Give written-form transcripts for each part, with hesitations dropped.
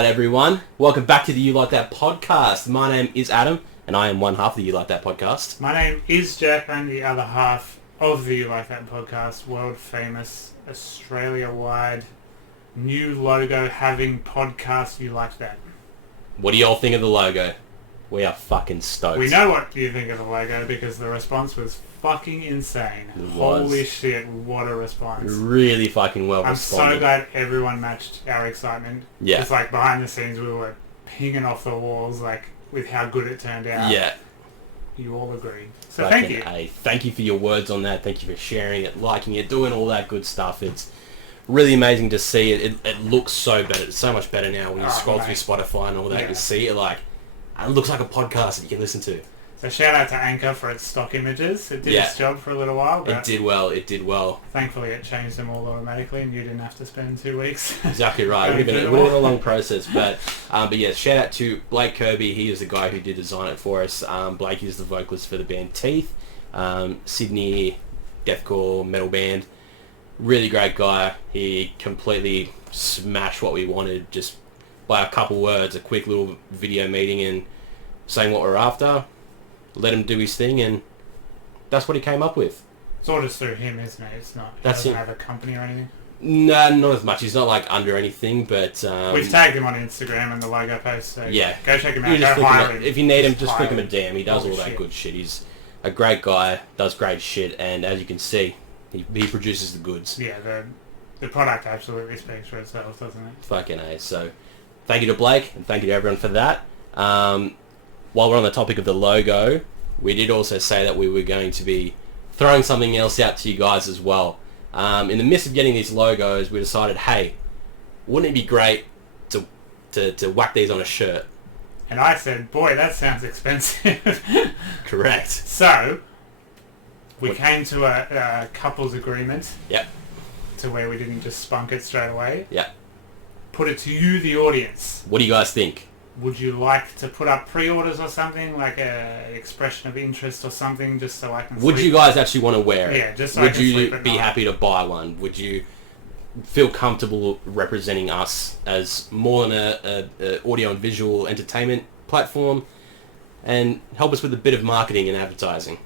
Alright everyone, welcome back to the You Like That podcast. My name is Adam, and I am one half of the You Like That podcast. My name is Jack, I'm the other half of the You Like That podcast, world famous, Australia-wide, new logo having podcast You Like That. What do y'all think of the logo? We are fucking stoked. We know what you think of the logo because the response was fucking insane. Holy shit, what a response. Really fucking well responded. I'm so glad everyone matched our excitement. Yeah. It's like behind the scenes we were pinging off the walls like with how good it turned out. Yeah. You all agree. So fucking thank you. A. Thank you for your words on that. Thank you for sharing it, liking it, doing all that good stuff. It's really amazing to see it. It looks so better. It's so much better now when you scroll through Spotify and all that. Yeah. You see it like, it looks like a podcast that you can listen to. So shout out to Anchor for its stock images. It did its job for a little while. But it did well. Thankfully it changed them all automatically and you didn't have to spend 2 weeks. Exactly right. It would have been a long process. But yeah, shout out to Blake Kirby. He is the guy who did design it for us. Blake is the vocalist for the band Teeth. Sydney deathcore metal band. Really great guy. He completely smashed what we wanted just by a couple words, a quick little video meeting and saying what we're after. Let him do his thing, and that's what he came up with. It's all just through him, isn't it? It's not. He doesn't have a company or anything. No, not as much. He's not like under anything, but we've tagged him on Instagram and the logo post. So yeah, go check him out. Go hire him. If you need him, just click him a DM. He does all that good shit. He's a great guy, does great shit, and as you can see, he produces the goods. Yeah, the product absolutely speaks for itself, doesn't it? Fucking A. So, thank you to Blake, and thank you to everyone for that. While we're on the topic of the logo, we did also say that we were going to be throwing something else out to you guys as well. In the midst of getting these logos, we decided, hey, wouldn't it be great to whack these on a shirt? And I said, boy, that sounds expensive. Correct. So, we came to a couple's agreement. Yep. To where we didn't just spunk it straight away. Yep. Put it to you, the audience. What do you guys think? Would you like to put up pre-orders or something, like an expression of interest or something, just so I can Would you guys actually want to wear it? Yeah, just so Would I can you sleep at be night. happy to buy one? Would you feel comfortable representing us as more than a audio and visual entertainment platform, and help us with a bit of marketing and advertising?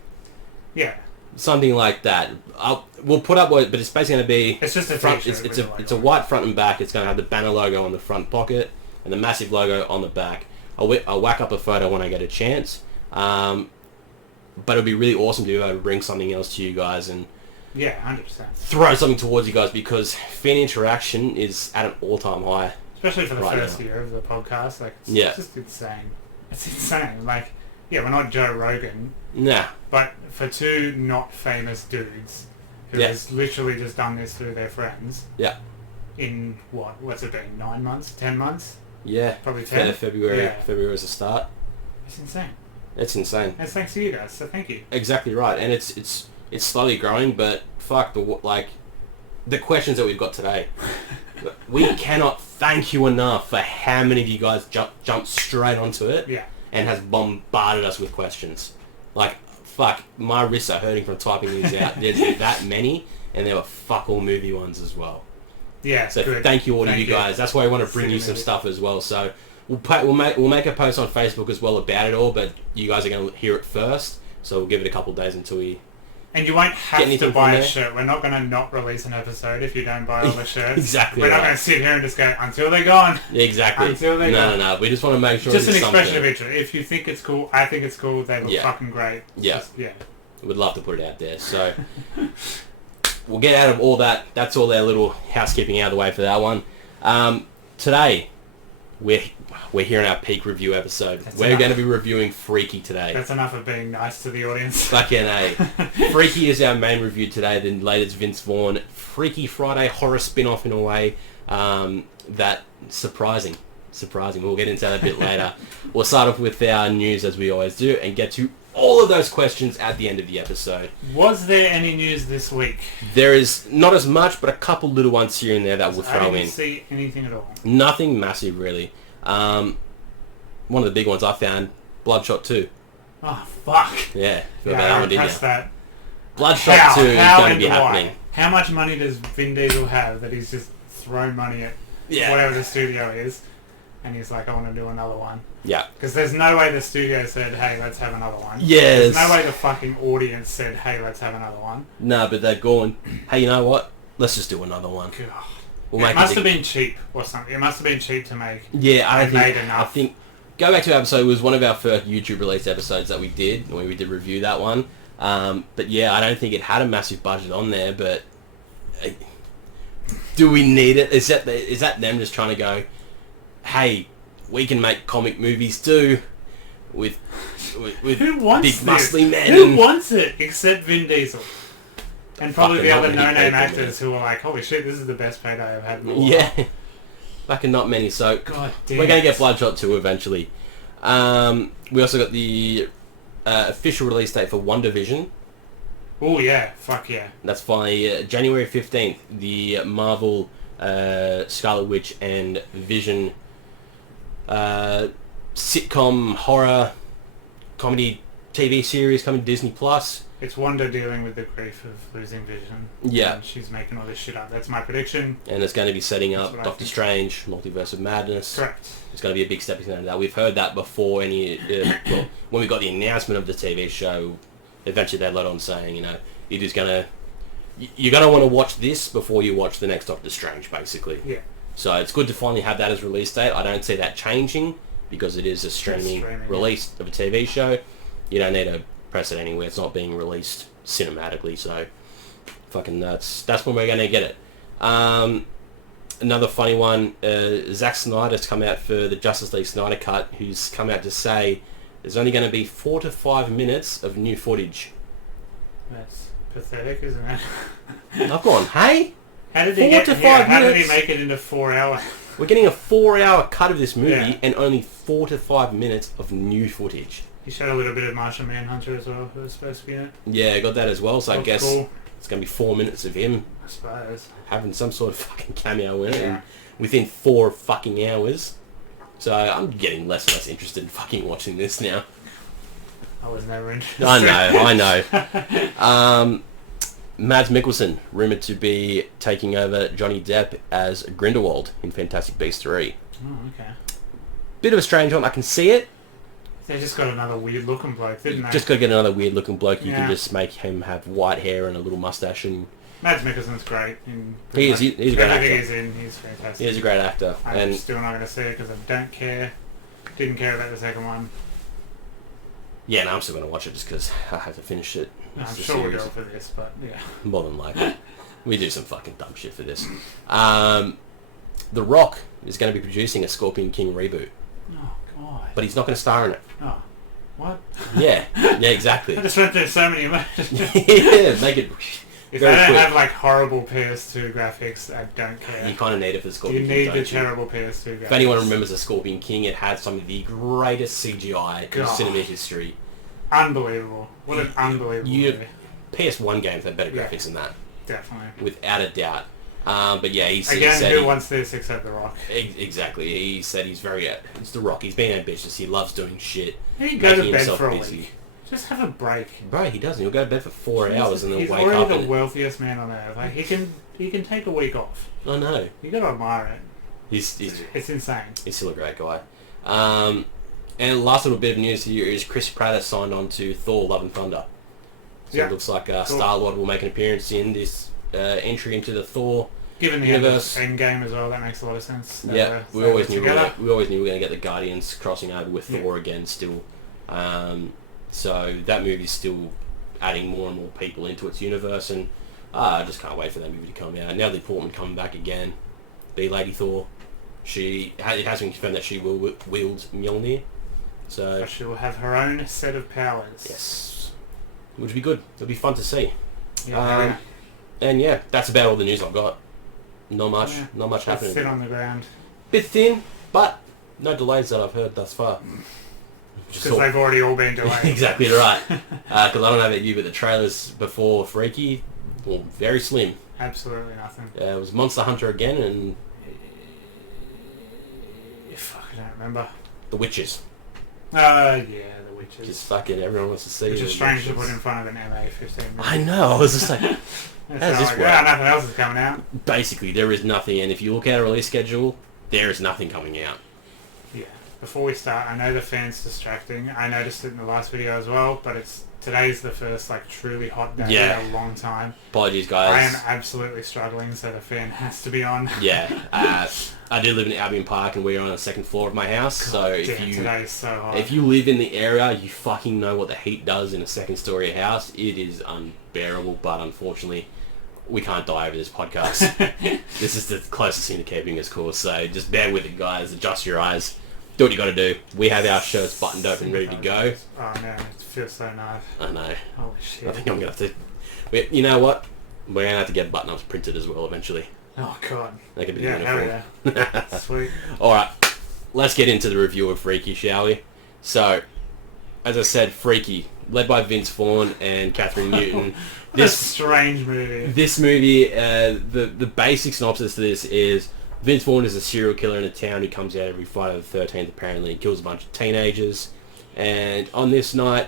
Yeah. Something like that. We'll put up what, but it's basically going to be... It's just a front. t-shirt. It's a white front and back. It's going to have the banner logo on the front pocket and the massive logo on the back. I'll whack up a photo when I get a chance. But it'll be really awesome to be able to bring something else to you guys and... Yeah, 100%. Throw something towards you guys because fan interaction is at an all-time high. Especially for the first year of the podcast. Like, it's just insane. It's insane. Like, yeah, we're not Joe Rogan. Nah. But for two not famous dudes who has literally just done this through their friends. Yeah. In what's it been? 9 months? 10 months? Yeah. Probably 10. February was the start. It's insane. It's insane. And it's thanks to you guys, so thank you. Exactly right. And it's slowly growing, but fuck the questions that we've got today. We cannot thank you enough for how many of you guys jumped straight onto it and has bombarded us with questions. Like, fuck, my wrists are hurting from typing these out. There's that many, and there were fuck all movie ones as well. Yeah, so good. Thank you all to you guys. That's why I want to bring you some stuff as well. So we'll make a post on Facebook as well about it all, but you guys are going to hear it first. So we'll give it a couple of days until we... And you won't have to buy a shirt. We're not going to not release an episode if you don't buy all the shirts. Exactly. We're not going to sit here and just go, until they're gone. Exactly. Until they're gone. No. We just want to make sure just an expression of interest. If you think it's cool, I think it's cool. They look fucking great. Yeah. Just, We'd love to put it out there. So we'll get out of all that. That's all their little housekeeping out of the way for that one. Today, we're here in our peak review episode. We're going to be reviewing Freaky today. That's enough of being nice to the audience. Fucking A. Freaky is our main review today. Then latest Vince Vaughn. Freaky Friday horror spin-off in a way. That surprising. We'll get into that a bit later. We'll start off with our news as we always do and get to all of those questions at the end of the episode. Was there any news this week? There is not as much, but a couple little ones here and there that we'll throw in. I didn't see anything at all. Nothing massive, really. One of the big ones I found, Bloodshot 2. Oh, fuck. Yeah. I pressed that. Bloodshot 2 is going to be happening. How much money does Vin Diesel have that he's just thrown money at whatever the studio is? and he's like, I want to do another one. Yeah. Because there's no way the studio said, hey, let's have another one. Yes. There's no way the fucking audience said, hey, let's have another one. No, but they've gone, hey, you know what? Let's just do another one. God. It must have been cheap or something. It must have been cheap to make. Yeah, I enough. think go back to our episode. It was one of our first YouTube release episodes that we did when we did review that one. But yeah, I don't think it had a massive budget on there. But do we need it? Is that them just trying to go, hey, we can make comic movies too with who wants big muscly men? Who wants it except Vin Diesel? And probably the other no-name no-name actors who are like, holy shit, this is the best payday I've had in a while. Yeah. Fucking not many, so God damn we're going to get Bloodshot 2 eventually. We also got the official release date for WandaVision. Oh yeah, fuck yeah. That's finally January 15th. The Marvel Scarlet Witch and Vision sitcom horror comedy TV series coming to Disney Plus. It's Wanda dealing with the grief of losing Vision. Yeah. And she's making all this shit up. That's my prediction. And it's going to be setting up Doctor Strange, Multiverse of Madness. Correct. It's going to be a big stepping stone to that. We've heard that before. Well, when we got the announcement of the TV show, eventually they let on saying, you know, you're going to want to watch this before you watch the next Doctor Strange, basically. Yeah. So it's good to finally have that as release date. I don't see that changing because it is a streaming release of a TV show. You don't need to press it anywhere. It's not being released cinematically, so fucking nuts. That's when we're going to get it. Another funny one, Zack Snyder's come out for the Justice League Snyder Cut, who's come out to say there's only going to be 4 to 5 minutes of new footage. That's pathetic, isn't it? I've gone, hey? How did he minutes? How did he make it into 4 hours? We're getting a 4-hour cut of this movie and only 4 to 5 minutes of new footage. He showed a little bit of Martian Manhunter as well, who was supposed to be in it. Yeah, got that as well, so I guess cool. It's going to be 4 minutes of him I suppose having some sort of fucking cameo in it Yeah. and within 4 fucking hours. So I'm getting less and less interested in fucking watching this now. I was never interested. I know. Mads Mikkelsen, rumoured to be taking over Johnny Depp as Grindelwald in Fantastic Beasts 3. Oh, okay. Bit of a strange one, I can see it. They just got another weird looking bloke, didn't they? Just got to get another weird looking bloke. You can just make him have white hair and a little mustache. And Mads Mikkelsen's great. He's a great actor. Everything he's in, he's fantastic. He's a great actor. I'm still not going to see it because I don't care. Didn't care about the second one. Yeah, no, I'm still going to watch it just because I have to finish it. I'm sure we'll go for this, but yeah. More than likely. We do some fucking dumb shit for this. The Rock is going to be producing a Scorpion King reboot. Oh, God. But he's not going to star in it. Oh. What? Yeah, exactly. I just went through so many emotions. Yeah, make it If very they don't quick. have like horrible PS2 graphics, I don't care. You kind of need it for the Scorpion You King, need don't the you? terrible PS2 graphics. If anyone remembers the Scorpion King, it had some of the greatest CGI in cinema history. Unbelievable. What an unbelievable movie. PS1 games have better graphics than that. Definitely. Without a doubt. But yeah, he said... Again, who wants this except The Rock? Exactly. He said he's very... it's The Rock. He's being ambitious. He loves doing shit. He can go to bed himself for a busy. week. Just have a break. Bro, he doesn't. He'll go to bed for 4 hours and then he's wake up. He's already the wealthiest man on earth. Like, he can take a week off. I know. You gotta admire it. It's insane. He's still a great guy. And last little bit of news here is Chris Pratt has signed on to Thor: Love and Thunder. So it looks like cool. Star-Lord will make an appearance in this entry into the Thor Given the universe. End game as well, that makes a lot of sense. Yeah, we always knew we were going to get the Guardians crossing over with Thor again still. So that movie's still adding more and more people into its universe, and I just can't wait for that movie to come out. Natalie Portman coming back again, the Lady Thor. It has been confirmed that she will wield Mjolnir. So she will have her own set of powers. Yes, which would be good. It'll be fun to see. Yeah, and yeah, that's about all the news I've got. Not much happening. Sit on the ground. Bit thin, but no delays that I've heard thus far. Because they've already all been delayed. Exactly right. Because I don't know about you, but the trailers before Freaky were very slim. Absolutely nothing. It was Monster Hunter again and... Fuck, I don't remember. The Witches. Yeah, The Witches. Just fucking everyone wants to see. Which is strange to put in front of an MA-15 movie. I know, I was just like... How does this work? Nothing else is coming out. Basically, there is nothing, and if you look at a release schedule, there is nothing coming out. before we start, I know the fan's distracting. I noticed it in the last video as well, but today's the first like truly hot day in a long time. Apologies, guys. I am absolutely struggling, so the fan has to be on. Yeah. I do live in Albion Park, and we're on the second floor of my house. Today is so hot. If you live in the area, you fucking know what the heat does in a second-story house. It is unbearable, but unfortunately, we can't die over this podcast. This is the closest thing to keeping us cool, so just bear with it, guys. Adjust your eyes. Do what you got to do. We have our shirts buttoned up and ready to go. Oh man, it feels so nice. I know. Holy shit. I think I'm going to have to... You know what? We're going to have to get button-ups printed as well eventually. Oh god. They could be hell yeah. Sweet. Alright, let's get into the review of Freaky, shall we? So, as I said, Freaky, led by Vince Vaughn and Catherine Newton. This strange movie. This movie, the basic synopsis to this is Vince Vaughn is a serial killer in a town who comes out every Friday the 13th apparently and kills a bunch of teenagers. And on this night,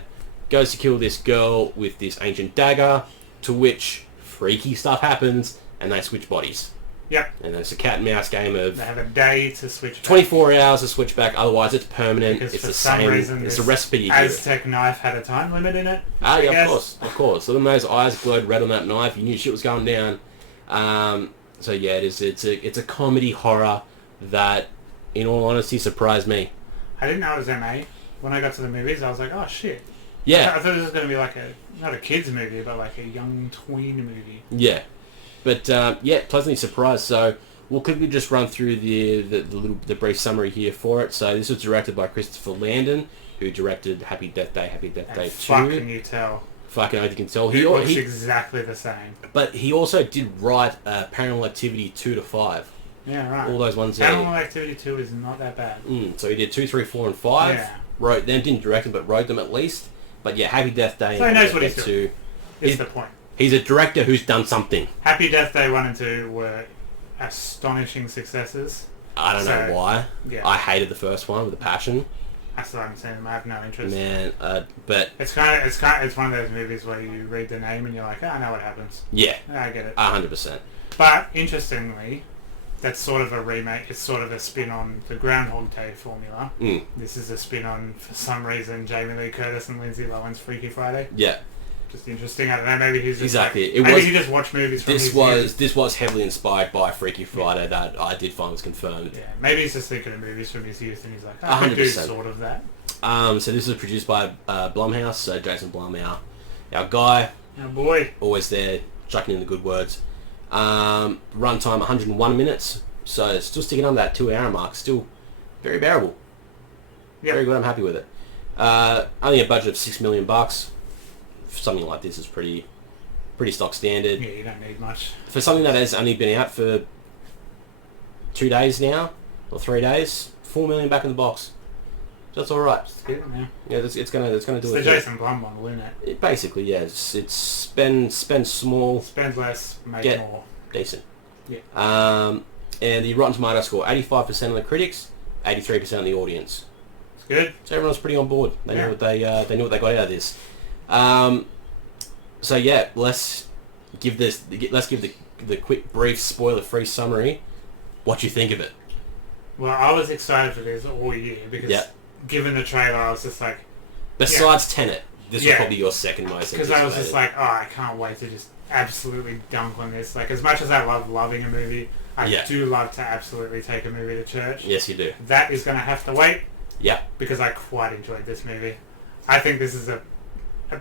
goes to kill this girl with this ancient dagger, to which freaky stuff happens and they switch bodies. Yep. And it's a cat and mouse game of... They have a day to switch back. 24 hours to switch back, otherwise it's permanent. Because it's for the some same. reason It's a recipe you do. Aztec knife had a time limit in it. Ah, yeah, of course. So then those eyes glowed red on that knife. You knew shit was going down. So yeah, it's a comedy horror that, in all honesty, surprised me. I didn't know it was MA. When I got to the movies, I was like, oh shit. Yeah. I thought this was going to be like not a kids movie, but like a young tween movie. Yeah. But yeah, pleasantly surprised. So we'll quickly just run through the brief summary here for it. So this was directed by Christopher Landon, who directed Happy Death Day, Happy Death Day 2. Fuck, can you tell? Fucking oath you can tell. He looks exactly the same. But he also did write Paranormal Activity 2 to 5. Yeah, right. All those ones there. Paranormal Activity 2 is not that bad. So he did 2, 3, 4 and 5. Yeah. Wrote them, didn't direct them, but wrote them at least. But yeah, Happy Death Day. So he knows what he's doing. Is the point. He's a director who's done something. Happy Death Day 1 and 2 were astonishing successes. I don't know why. Yeah. I hated the first one with a passion. I still haven't seen them. I have no interest. Man, but it's one of those movies where you read the name and you're like, I know what happens. Yeah, I get it. 100%. But interestingly, that's sort of a remake. It's sort of a spin on the Groundhog Day formula. This is a spin on, for some reason, Jamie Lee Curtis and Lindsay Lohan's Freaky Friday. Yeah. Just interesting. I don't know. Maybe he's just exactly. Maybe he just watched movies from his youth. This was heavily inspired by Freaky Friday that I did find was confirmed. Yeah. Maybe he's just thinking of movies from his youth and he's like, I could do sort of that. So this was produced by Blumhouse. So Jason Blum, our guy. Our boy. Always there, chucking in the good words. Runtime 101 minutes. So it's still sticking on that 2 hour mark. Still very bearable. Yep. Very good. I'm happy with it. Only a budget of $6 million. Something like this is pretty stock standard. Yeah, you don't need much. For something that has only been out for 2 days now, or 3 days, $4 million back in the box. So that's all right. Yeah, it's gonna do it. It's the Jason Blum one, isn't it? Basically, yeah. It's spend small, spend less, make get more. Decent. Yeah. And the Rotten Tomato score, 85% of the critics, 83% of the audience. It's good. So everyone's pretty on board. They knew what they got out of this. So yeah, let's give the quick, brief, spoiler-free summary. What you think of it? Well, I was excited for this all year because given the trailer, I was just like... Besides Tenet, this was probably your second most anticipated. Because I was just like, oh, I can't wait to just absolutely dunk on this. Like, as much as I love loving a movie, I do love to absolutely take a movie to church. Yes, you do. That is going to have to wait. Yeah. Because I quite enjoyed this movie. I think this is a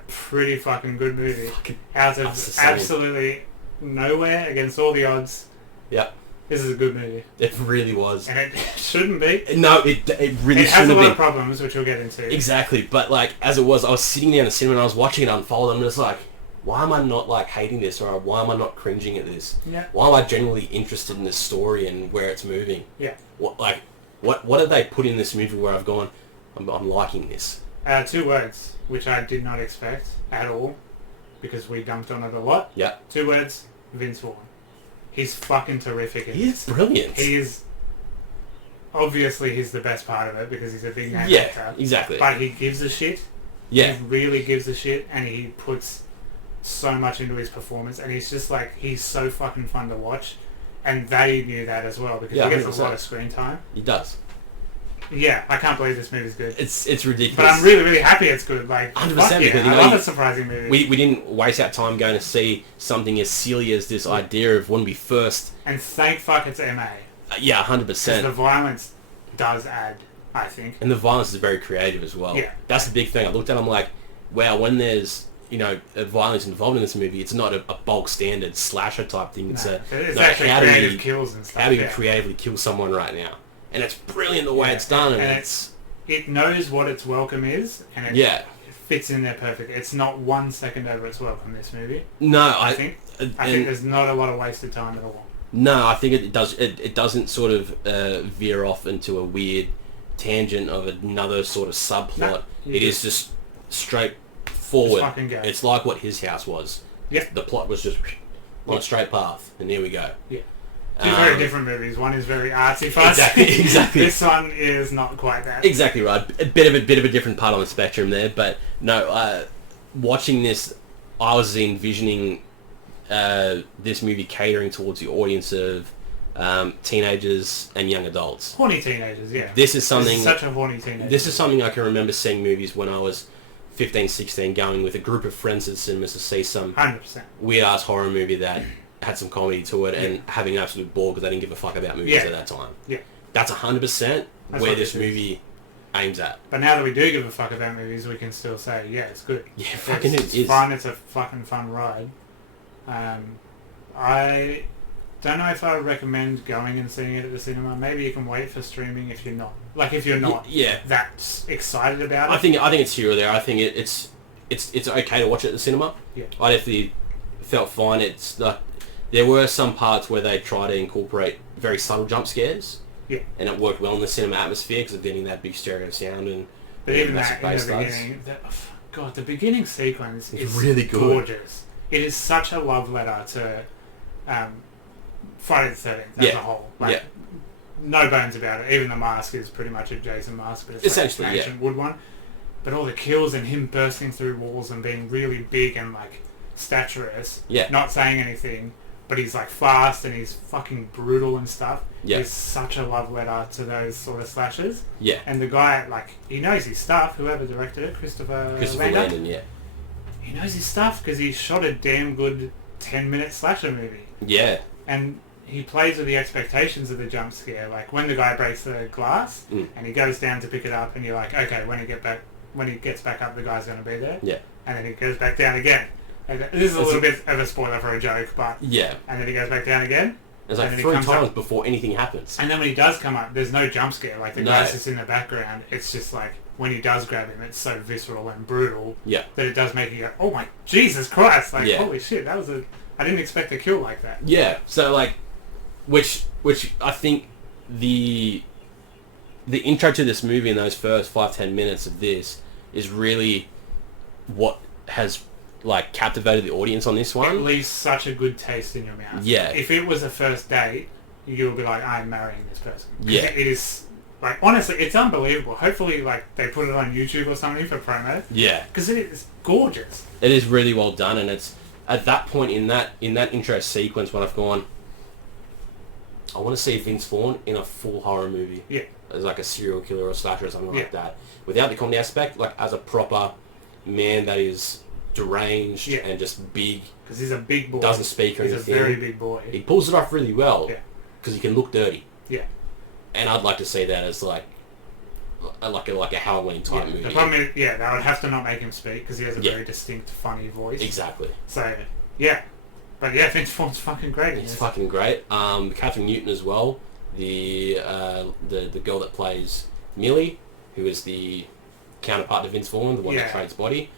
pretty fucking good movie. Out of absolutely nowhere, against all the odds. Yeah. This is a good movie. It really was. And it shouldn't be. No, it really shouldn't have been. It has a lot of problems, which we'll get into. Exactly, but like, as it was, I was sitting there in the cinema and I was watching it unfold and I'm just like, why am I not like hating this, or why am I not cringing at this? Yeah. Why am I genuinely interested in this story and where it's moving? Yeah. What have they put in this movie where I've gone, I'm liking this? 2 words, which I did not expect at all, because we dumped on it a lot. Yeah. 2 words, Vince Vaughn. He's fucking terrific. He's brilliant. He is... Obviously, he's the best part of it, because he's a big name actor. Yeah, exactly. But he gives a shit. Yeah. He really gives a shit, and he puts so much into his performance, and he's just like, he's so fucking fun to watch. And they knew that as well, because he gets a lot of screen time. He does. Yeah, I can't believe this movie's good. It's ridiculous. But I'm really, really happy it's good. Like, 100%, because I love a surprising movie. We didn't waste our time going to see something as silly as this idea of when we first... And thank fuck it's MA. Yeah, 100%. Because the violence does add, I think. And the violence is very creative as well. Yeah. That's the big thing. I looked at it, I'm like, wow, when there's, violence involved in this movie, it's not a bulk standard slasher type thing. It's actually creative kills and stuff. How do you creatively kill someone right now? And it's brilliant the way it's done. And it knows what its welcome is, and it fits in there perfectly. It's not 1 second over its welcome, this movie. No, I think there's not a lot of wasted time at all. No, I think it does. It doesn't sort of veer off into a weird tangent of another sort of subplot. No, it is just straightforward. It's like what His House was. Yep. The plot was just on a straight path, and here we go. Yeah. Two very different movies. One is very artsy fussy. Exactly. This one is not quite that. Exactly right. A bit of a different part on the spectrum there, but no. Watching this, I was envisioning this movie catering towards the audience of teenagers and young adults. Horny teenagers, yeah. This is such a horny teenager. This is something I can remember seeing movies when I was 15, 16, going with a group of friends to the cinemas to see some 100% weird ass horror movie that had some comedy to it, and having an absolute ball because I didn't give a fuck about movies at that time. Yeah. That's 100% where this movie aims at. But now that we do give a fuck about movies, we can still say, yeah, it's good. Yeah, fucking it is. Fun. It's a fucking fun ride. I don't know if I would recommend going and seeing it at the cinema. Maybe you can wait for streaming if you're not. Like, if you're not that excited about it. I think it's here or there. I think it's okay to watch it at the cinema. Yeah. I definitely felt fine. There were some parts where they try to incorporate very subtle jump scares. Yeah. And it worked well in the cinema atmosphere because of getting that big stereo sound and even that in the beginning, the beginning sequence is really good. Gorgeous. It is such a love letter to Friday the 13th as a whole. Like, no bones about it. Even the mask is pretty much a Jason mask, but it's essentially like an ancient wood one. But all the kills and him bursting through walls and being really big and like statuesque, not saying anything, but he's like fast and he's fucking brutal and stuff. Yeah. It's such a love letter to those sort of slashers. Yeah. And the guy, like, he knows his stuff, whoever directed it, Christopher Landon, yeah. He knows his stuff because he shot a damn good 10-minute slasher movie. Yeah. And he plays with the expectations of the jump scare. Like, when the guy breaks the glass and he goes down to pick it up and you're like, okay, when he gets back up, the guy's going to be there. Yeah. And then he goes back down again. And this is a little bit of a spoiler for a joke, but... Yeah. And then he goes back down again. It's like 3 times before anything happens. And then when he does come up, there's no jump scare. Like, the guy's just in the background. It's just like, when he does grab him, it's so visceral and brutal that it does make you go, oh my Jesus Christ! Like, holy shit, that was I didn't expect a kill like that. Yeah. So, like, which I think the intro to this movie in those first 5-10 minutes of this is really what has like captivated the audience on this one. It leaves such a good taste in your mouth. Yeah. If it was a first date, you'll be like, I'm marrying this person. Yeah. It is, like, honestly, it's unbelievable. Hopefully, like, they put it on YouTube or something for promo. Yeah. Because it is gorgeous. It is really well done, and it's at that point in that intro sequence when I've gone, I want to see Vince Vaughn in a full horror movie. Yeah. As like a serial killer or a slasher or something like that. Without the comedy aspect, like as a proper man that is deranged and just big. Because he's a big boy. Doesn't speak or anything. He's a very big boy. He pulls it off really well. Yeah. Because he can look dirty. Yeah. And I'd like to see that as like a Halloween type movie. The problem is, they would have to not make him speak because he has a very distinct, funny voice. Exactly. So, yeah. But yeah, Vince Vaughn's fucking great. He's fucking great. Catherine Newton as well. The girl that plays Millie, who is the counterpart to Vince Vaughn, the one that trades body.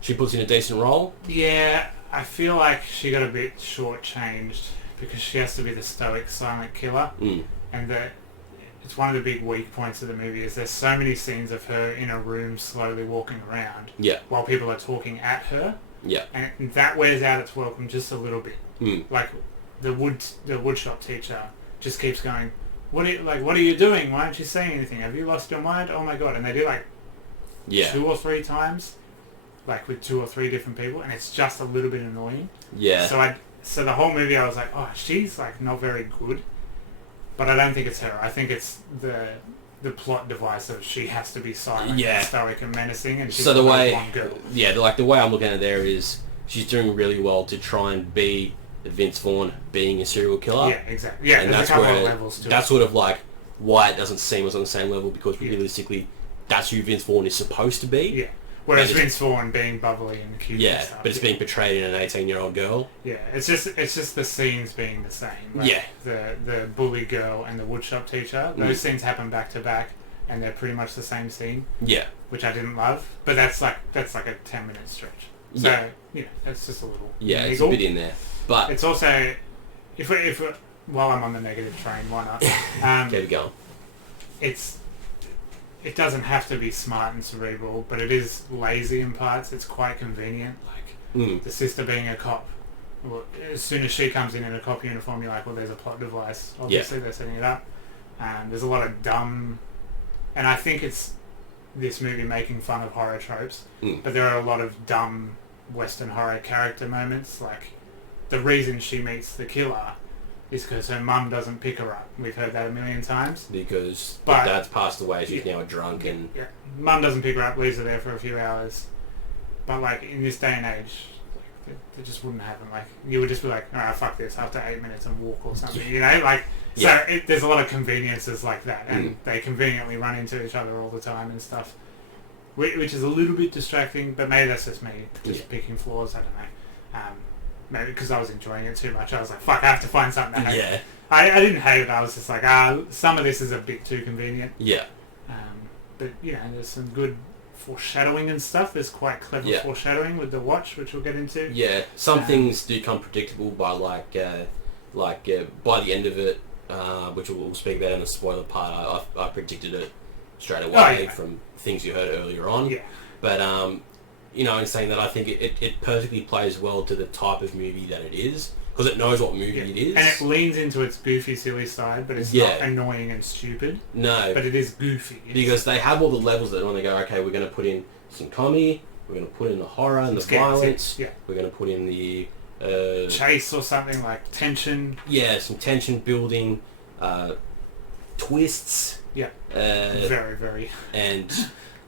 She puts in a decent role. Yeah, I feel like she got a bit shortchanged because she has to be the stoic, silent killer. And it's one of the big weak points of the movie is there's so many scenes of her in a room slowly walking around while people are talking at her. Yeah. And that wears out its welcome just a little bit. Like the woodshop teacher just keeps going, what are you doing? Why aren't you saying anything? Have you lost your mind? Oh my god. And they do like 2 or 3 times, like with 2 or 3 different people, and it's just a little bit annoying. Yeah. So the whole movie I was like, oh, she's like not very good. But I don't think it's her. I think it's the the plot device of she has to be silent, Yeah. and stoic and menacing, and she's So the way, one girl. yeah, like the way I'm looking at it there is she's doing really well to try and be Vince Vaughn being a serial killer. Yeah, exactly. Yeah, and there's that's a couple where of levels to that's it. sort of like why it doesn't seem as on the same level, because realistically, that's who Vince Vaughn is supposed to be. Yeah. Whereas But Vince Vaughn being bubbly and cute. Yeah, and stuff. but it's being portrayed in an 18-year-old girl. Yeah, it's just the scenes being the same. Like Yeah. The bully girl and the woodshop teacher. Those scenes happen back to back, and they're pretty much the same scene. Yeah. Which I didn't love, but that's like a 10-minute stretch. So Yeah. that's just a little. Yeah, it's niggle. a bit in there, but It's also if while I'm on the negative train, why not? keep it going. It doesn't have to be smart and cerebral, but it is lazy in parts. It's quite convenient. Like the sister being a cop. Well, as soon as she comes in a cop uniform, you're like, well, there's a plot device. Obviously, they're setting it up. There's a lot of dumb, and I think it's this movie making fun of horror tropes, but there are a lot of dumb Western horror character moments. Like the reason she meets the killer is because her mum doesn't pick her up. We've heard that a million times. Because But- the dad's passed away, she's now drunk, and Yeah, mum doesn't pick her up, leaves her there for a few hours. But like in this day and age, like, it just wouldn't happen. Like you would just be like, alright, fuck this, after 8 minutes and walk or something. You know, like so. There's a lot of conveniences like that, and they conveniently run into each other all the time and stuff, which is a little bit distracting. But maybe that's just me just picking flaws. I don't know. Maybe because I was enjoying it too much, I was like, fuck, I have to find something to hate. yeah, I didn't hate it. I was just like, some of this is a bit too convenient. yeah, But there's some good foreshadowing and stuff. There's quite clever foreshadowing with the watch, which we'll get into. yeah. Some things do come predictable by by the end of it, which we'll speak about in the spoiler part. I predicted it straight away from things you heard earlier on. Yeah. But in saying that, I think it perfectly plays well to the type of movie that it is, because it knows what movie it is. And it leans into its goofy, silly side, but it's not annoying and stupid. No. But it is goofy. Because they have all the levels that when they go, okay, we're going to put in some comedy, we're going to put in the horror and the violence, we're going to put in the... chase or something, like tension. Yeah, some tension building, twists. Yeah. Very, very. And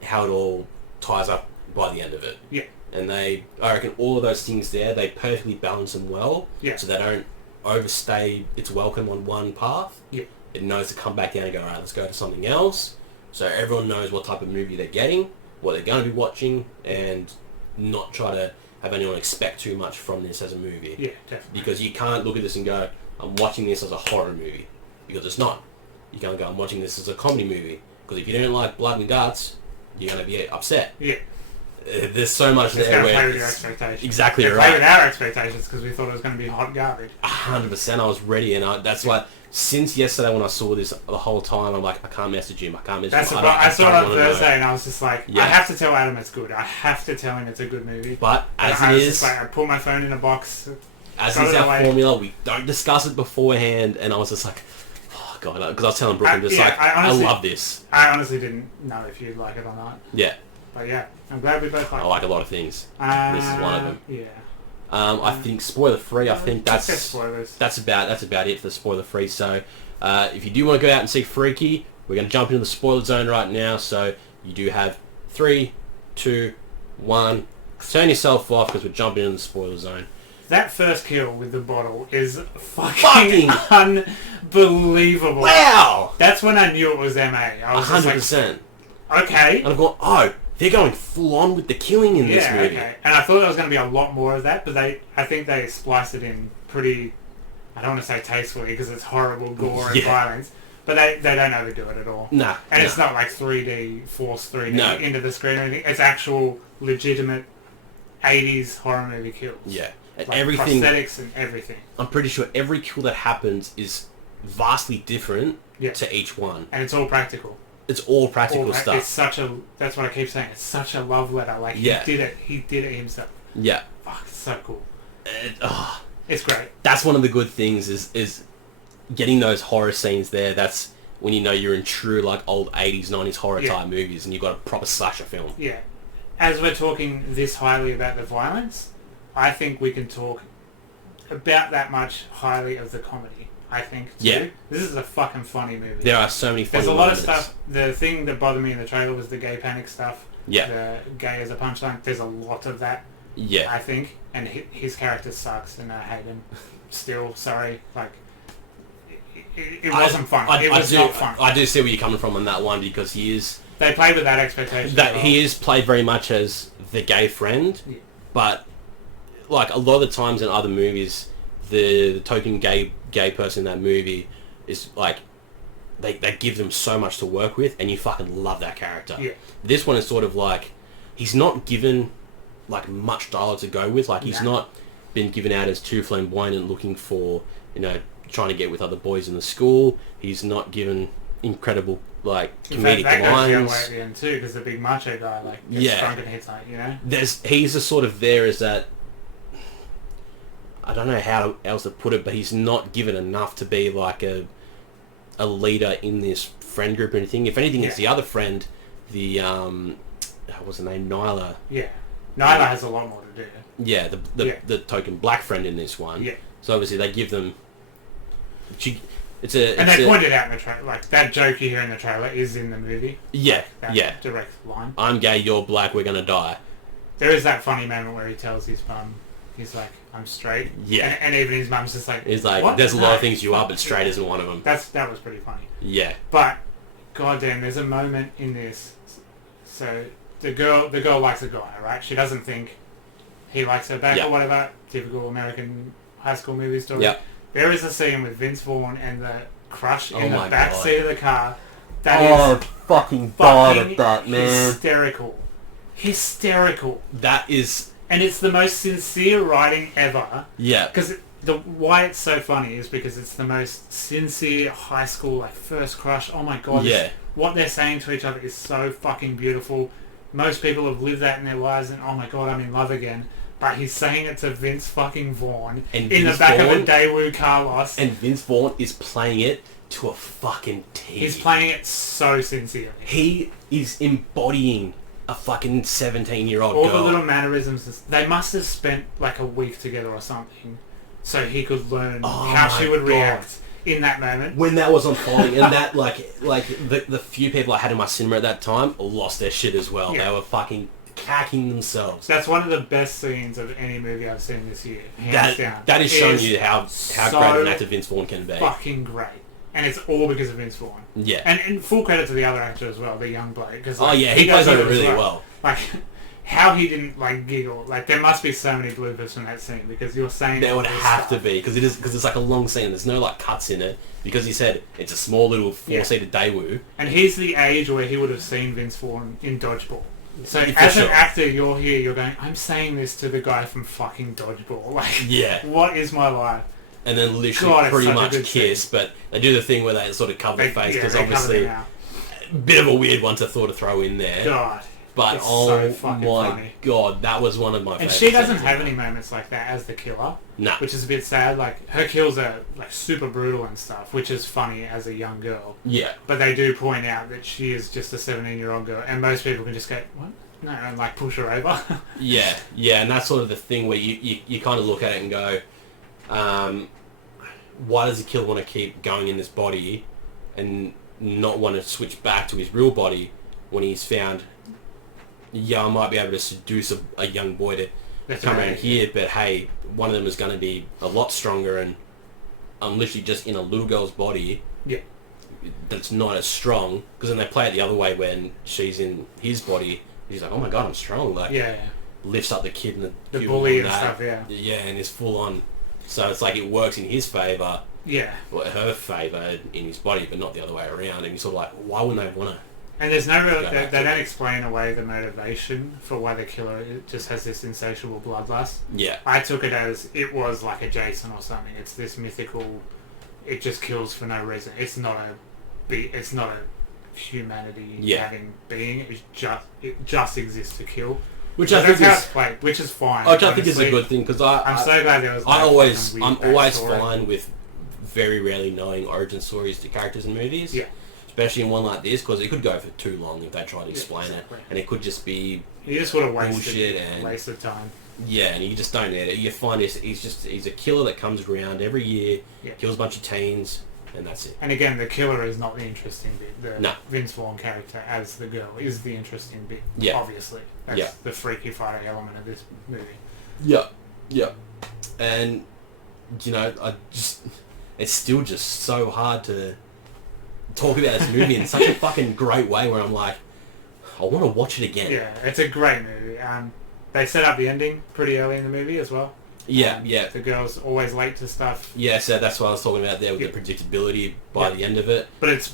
how it all ties up by the end of it. Yeah. And I reckon all of those things there, they perfectly balance them well. Yeah. So they don't overstay its welcome on one path. Yeah. It knows to come back down and go, alright, let's go to something else. So everyone knows what type of movie they're getting, what they're going to be watching, and not try to have anyone expect too much from this as a movie. Yeah, definitely. Because you can't look at this and go, I'm watching this as a horror movie. Because it's not. You can't go, I'm watching this as a comedy movie. Because if you don't like blood and guts, you're going to be upset. Yeah. There's so much It's there going to where play with your expectations. Exactly It right. played with our expectations because we thought it was going to be hot garbage. 100%. I was ready, and that's why since yesterday when I saw this the whole time, I'm like, I can't message him. I can't message him. I saw it on Thursday, and I was just like, Yeah. I have to tell Adam it's good. I have to tell him it's a good movie. But as I it was is, just like, I put my phone in a box. as is our formula, we don't discuss it beforehand, and I was just like, oh god, because I was telling Brooke, I'm just I love this. I honestly didn't know if you'd like it or not. Yeah. But yeah, I'm glad we both like it. I like a lot of things. This is one of them. Yeah. I think spoiler free. I think that's spoilers. That's about it for the spoiler free. So if you do want to go out and see Freaky, we're going to jump into the spoiler zone right now. So you do have 3, 2, 1. Turn yourself off because we're jumping into the spoiler zone. That first kill with the bottle is fucking unbelievable. Wow! That's when I knew it was MA. I was 100%. like, okay. And I've gone, oh, they're going full on with the killing in this movie. Okay. And I thought there was going to be a lot more of that, but I think they spliced it in pretty, I don't want to say tastefully because it's horrible gore and violence, but they don't overdo it at all. Nah. And it's not like 3D, forced 3D into the screen or anything. It's actual, legitimate 80s horror movie kills. Yeah. And like everything, prosthetics and everything. I'm pretty sure every kill that happens is vastly different to each one. And it's all practical. It's all practical stuff. It's such a, that's what I keep saying, it's such a love letter. Like, he did it himself. Yeah. Fuck, it's so cool. It's great. That's one of the good things is getting those horror scenes there. That's when you know you're in true, like, old 80s, 90s horror type movies and you've got a proper slasher film. Yeah. As we're talking this highly about the violence, I think we can talk about that much highly of the comedy. I think, too. Yeah. This is a fucking funny movie. There are so many funny There's a lot moments. of stuff. The thing that bothered me in the trailer was the gay panic stuff. Yeah. The gay as a punchline. There's a lot of that, Yeah. I think. And his character sucks, and I hate him. Still, sorry. Like, it wasn't fun. It was not fun. I do see where you're coming from on that one, because he is... They played with that expectation. He is played very much as the gay friend, yeah. but like a lot of the times in other movies, the token gay person in that movie is like they give them so much to work with, and you fucking love that character. Yeah. This one is sort of like he's not given like much dialogue to go with. Like he's not been given out as too flamboyant and looking for, you know, trying to get with other boys in the school. He's not given incredible like comedic that goes lines. the other way at the end too, because the big macho guy like gets drunk and hits like, you know. He's a sort of there as that. I don't know how else to put it, but he's not given enough to be like a leader in this friend group or anything. If anything, it's the other friend, the what's her name, Nyla. Yeah, Nyla has a lot more to do. Yeah, the token black friend in this one. Yeah. So obviously they give them. They pointed out in the trailer, like that joke you hear in the trailer is in the movie. Yeah, that direct line. I'm gay, you're black, we're gonna die. There is that funny moment where he tells his mum, he's like, I'm straight. Yeah. And even his mum's just like, he's like, what? there's a lot of things you are, but straight isn't one of them. That was pretty funny. Yeah. But, goddamn, there's a moment in this. So the girl likes a guy, right? She doesn't think he likes her back or whatever. Typical American high school movie story. Yep. There is a scene with Vince Vaughn and the crush in the my back God. seat of the car. That is fucking died at that, Hysterical. That is... And it's the most sincere writing ever. Yeah. Because why it's so funny is because it's the most sincere high school, like, first crush. Oh my God. Yeah. What they're saying to each other is so fucking beautiful. Most people have lived that in their lives and, oh my God, I'm in love again. But he's saying it to Vince fucking Vaughn in the back of a Daewoo Carlos. And Vince Vaughn is playing it to a fucking T. He's playing it so sincerely. He is embodying a fucking 17-year-old girl. All the little mannerisms. They must have spent like a week together or something so he could learn how she would react in that moment. When that was unfolding, and that like the few people I had in my cinema at that time lost their shit as well. Yeah. They were fucking cacking themselves. That's one of the best scenes of any movie I've seen this year. Hands down. That is showing you how so great an actor Vince Vaughn can be. Fucking great. And it's all because of Vince Vaughn. Yeah. And full credit to the other actor as well, the young bloke. Cause, he plays it really well. Like, how he didn't like giggle. Like, there must be so many bloopers from that scene because you're saying there would have to be because it's like a long scene. There's no like cuts in it because he said it's a small little 4-seater Daewoo. And he's the age where he would have seen Vince Vaughn in Dodgeball. So as an actor, you're here, you're going, I'm saying this to the guy from fucking Dodgeball. Like, what is my life? And then literally pretty much kiss, but they do the thing where they sort of cover their face because obviously a bit of a weird one to throw in there. God. But so my funny. God, that was one of my favorites. And she doesn't have any moments like that as the killer. Nah. Which is a bit sad. Like, her kills are like super brutal and stuff, which is funny as a young girl. Yeah. But they do point out that she is just a 17-year-old girl, and most people can just go, what? No, and like push her over. Yeah, and that's sort of the thing where you kind of look at it and go, why does the killer want to keep going in this body and not want to switch back to his real body when he's found, I might be able to seduce a young boy to come around here, but hey, one of them is going to be a lot stronger and I'm literally just in a little girl's body that's not as strong, because then they play it the other way when she's in his body. He's like, oh my God, I'm strong. Like, lifts up the kid and the bully and stuff, Yeah, and is full on. So it's like it works in his favour. Yeah. Or her favour in his body, but not the other way around. And you're sort of like, why wouldn't they want to? And there's no real... They don't explain away the motivation for why the killer just has this insatiable bloodlust. Yeah. I took it as it was like a Jason or something. It's this mythical... It just kills for no reason. It's not a humanity having being. It just exists to kill. Which I think is played, which is fine. Which I think is a good thing because I'm so glad there was. I'm always fine with very rarely knowing origin stories to characters in movies. Yeah. Especially in one like this, because it could go for too long if they try to explain it, and it could just be you just would have wasted time. Yeah, and you just don't need it. You find he's a killer that comes around every year, kills a bunch of teens, and that's it. And again, the killer is not the interesting bit. The No. Vince Vaughn character as the girl is the interesting bit. Yeah. Obviously. That's the Freaky Friday element of this movie. Yeah. Yeah. And, it's still just so hard to talk about this movie in such a fucking great way where I'm like, I want to watch it again. Yeah, it's a great movie. They set up the ending pretty early in the movie as well. Yeah, The girl's always late to stuff. Yeah, so that's what I was talking about there with the predictability by the end of it. But it's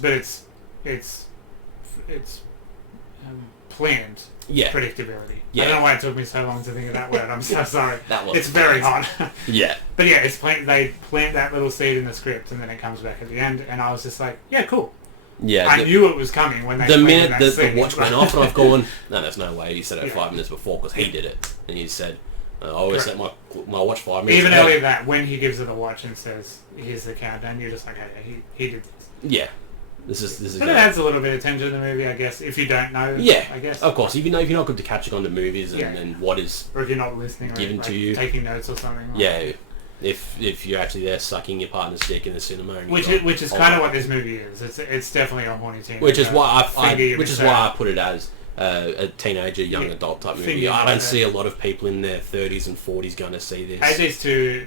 planned predictability. Yeah. I don't know why it took me so long to think of that word. I'm so sorry. It's very hard. Yeah. But yeah, it's planned. They plant that little seed in the script, and then it comes back at the end, and I was just like, yeah, cool. Yeah, I knew it was coming when they. The minute the watch went off, and I've gone, no, there's no way. He said it 5 minutes before because he did it, and he said, I always set my watch 5 minutes. Even earlier that, when he gives her the watch and says, "Here's the countdown," you're just like, "Okay, he did this." Yeah, this is. But it adds a little bit of tension to the movie, I guess, if you don't know. Yeah, I guess. Of course, if you're not good to catching on to movies and what is, or if you're not listening, or given to you, taking notes or something. If you're actually there sucking your partner's dick in the cinema, and which is kind of what this movie is. It's definitely a horny teen. Which is why I put it as a teenager, young adult type movie. I don't see a lot of people in their 30s and 40s going to see this. I had these two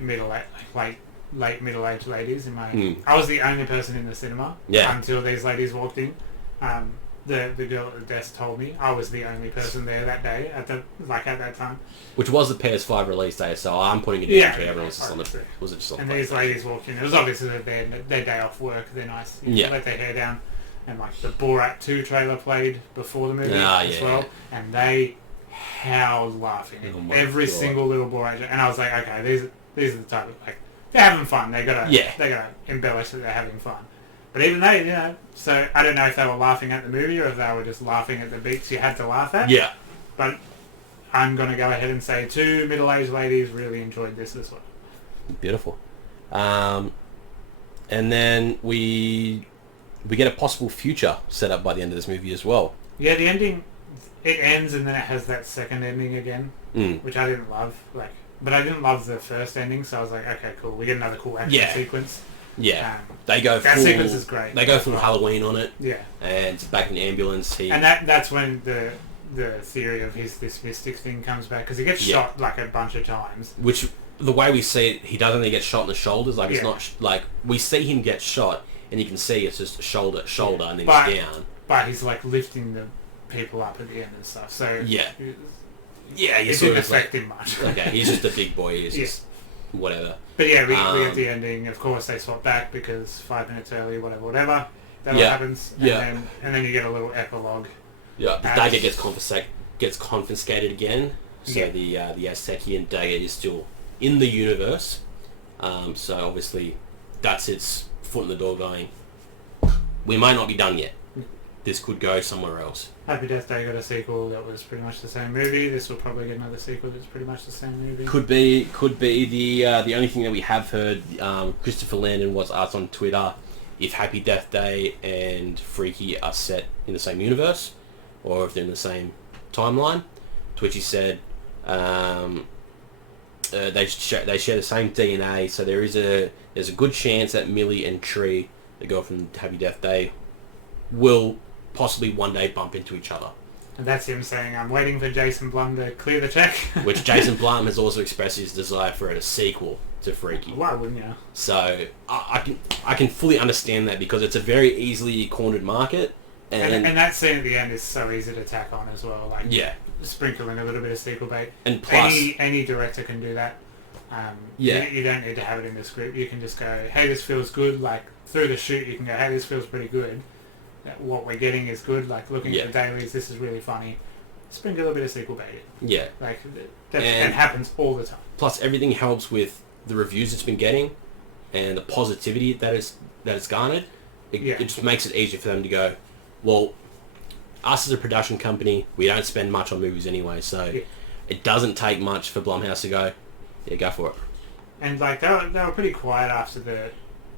late middle-aged ladies in my. I was the only person in the cinema until these ladies walked in. The girl at the desk told me I was the only person there that day at that time. Which was the PS5 release day, so I'm putting it down to everyone else just on the. Was it just on? And these ladies walked in. It was obviously their day off work. They're nice. Let their hair down, and the Borat 2 trailer played before the movie as well, and they howled laughing at every single little Borat. And I was like, okay, these are the type of they're having fun. They gotta embellish that they're having fun. But even they, so I don't know if they were laughing at the movie or if they were just laughing at the beats you had to laugh at. Yeah. But I'm going to go ahead and say 2 middle-aged ladies really enjoyed this as well. Beautiful. And then we get a possible future set up by the end of this movie as well. Yeah, the ending, it ends and then it has that second ending again, which I didn't love. But I didn't love the first ending, so I was like, okay, cool. We get another cool action sequence. Yeah, they go that full. That sequence is great. They go full Halloween on it. Yeah, and back in the ambulance, and that's when the theory of this mystic thing comes back because he gets shot a bunch of times. Which the way we see it, he doesn't only get shot in the shoulders. It's not we see him get shot, and you can see it's just shoulder, and then he's down. But he's lifting the people up at the end and stuff. So it didn't affect him much. Okay, he's just a big boy. He's just whatever. But yeah, we get the ending. Of course, they swap back because 5 minutes early, whatever. That all happens. And then you get a little epilogue. Yeah, the dagger gets confiscated again. So the Aztecian dagger is still in the universe. So obviously, that's its foot in the door going, we might not be done yet. This could go somewhere else. Happy Death Day got a sequel that was pretty much the same movie. This will probably get another sequel that's pretty much the same movie. Could be the only thing that we have heard. Christopher Landon was asked on Twitter if Happy Death Day and Freaky are set in the same universe or if they're in the same timeline. To which he said they share the same DNA, so there's a good chance that Millie and Tree, the girl from Happy Death Day, will possibly one day bump into each other. And that's him saying, I'm waiting for Jason Blum to clear the check. Which Jason Blum has also expressed his desire for a sequel to Freaky. Why wouldn't you? So I can fully understand that because it's a very easily cornered market. And that scene at the end is so easy to tack on as well. Sprinkle in a little bit of sequel bait. And plus, any director can do that. You don't need to have it in the script. You can just go, hey, this feels good. Through the shoot, you can go, hey, this feels pretty good. What we're getting is good. Looking at the dailies, this is really funny. Sprinkle a little bit of sequel bait in. Yeah. That happens all the time. Plus, everything helps with the reviews it's been getting and the positivity that it's garnered. It just makes it easier for them to go, well, us as a production company, we don't spend much on movies anyway, so it doesn't take much for Blumhouse to go, go for it. And they were pretty quiet after the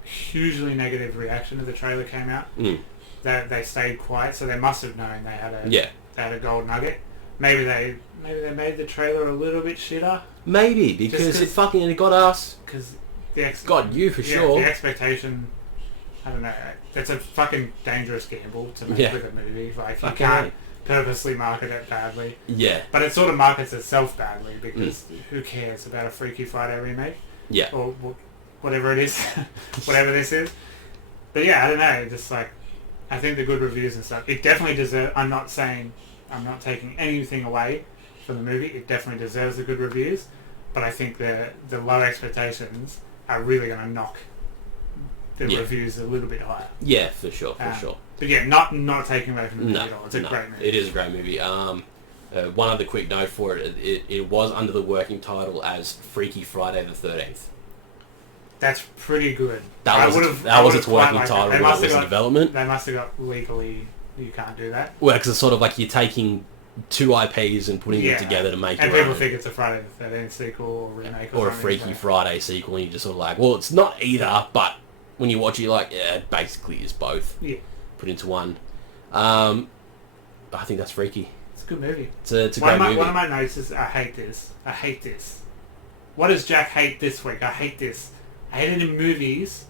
hugely negative reaction to the trailer came out. They stayed quiet, so they must have known they had a gold nugget. maybe they made the trailer a little bit shitter. Maybe, because it got us. Because got you for sure. The expectation, I don't know. It's a fucking dangerous gamble to make with a movie. Like, you can't purposely market it badly. Yeah. But it sort of markets itself badly because who cares about a Freaky Friday remake? Yeah. Or whatever it is. Whatever this is. But yeah, I don't know. Just like, I think the good reviews and stuff, it definitely deserves... I'm not taking anything away from the movie. It definitely deserves the good reviews. But I think the low expectations are really going to knock the reviews a little bit higher. Yeah, for sure. But yeah, not taking away from the movie at all. It's a great movie. It is a great movie. One other quick note for it. It was under the working title as Freaky Friday the 13th. That's pretty good. That was its working title when it was in development. They must have got legally, you can't do that. Well, because it's sort of like you're taking two IPs and putting them together to make it. And people think it's a Friday the 13th sequel or remake or a Freaky Friday sequel, and you're just sort of like, well, it's not either, but when you watch it, you're like, yeah, it basically is both. Yeah. Put into one. I think that's freaky. It's a good movie. It's a great movie. One of my notes is, I hate this. What does Jack hate this week? I hate this. I hate it in movies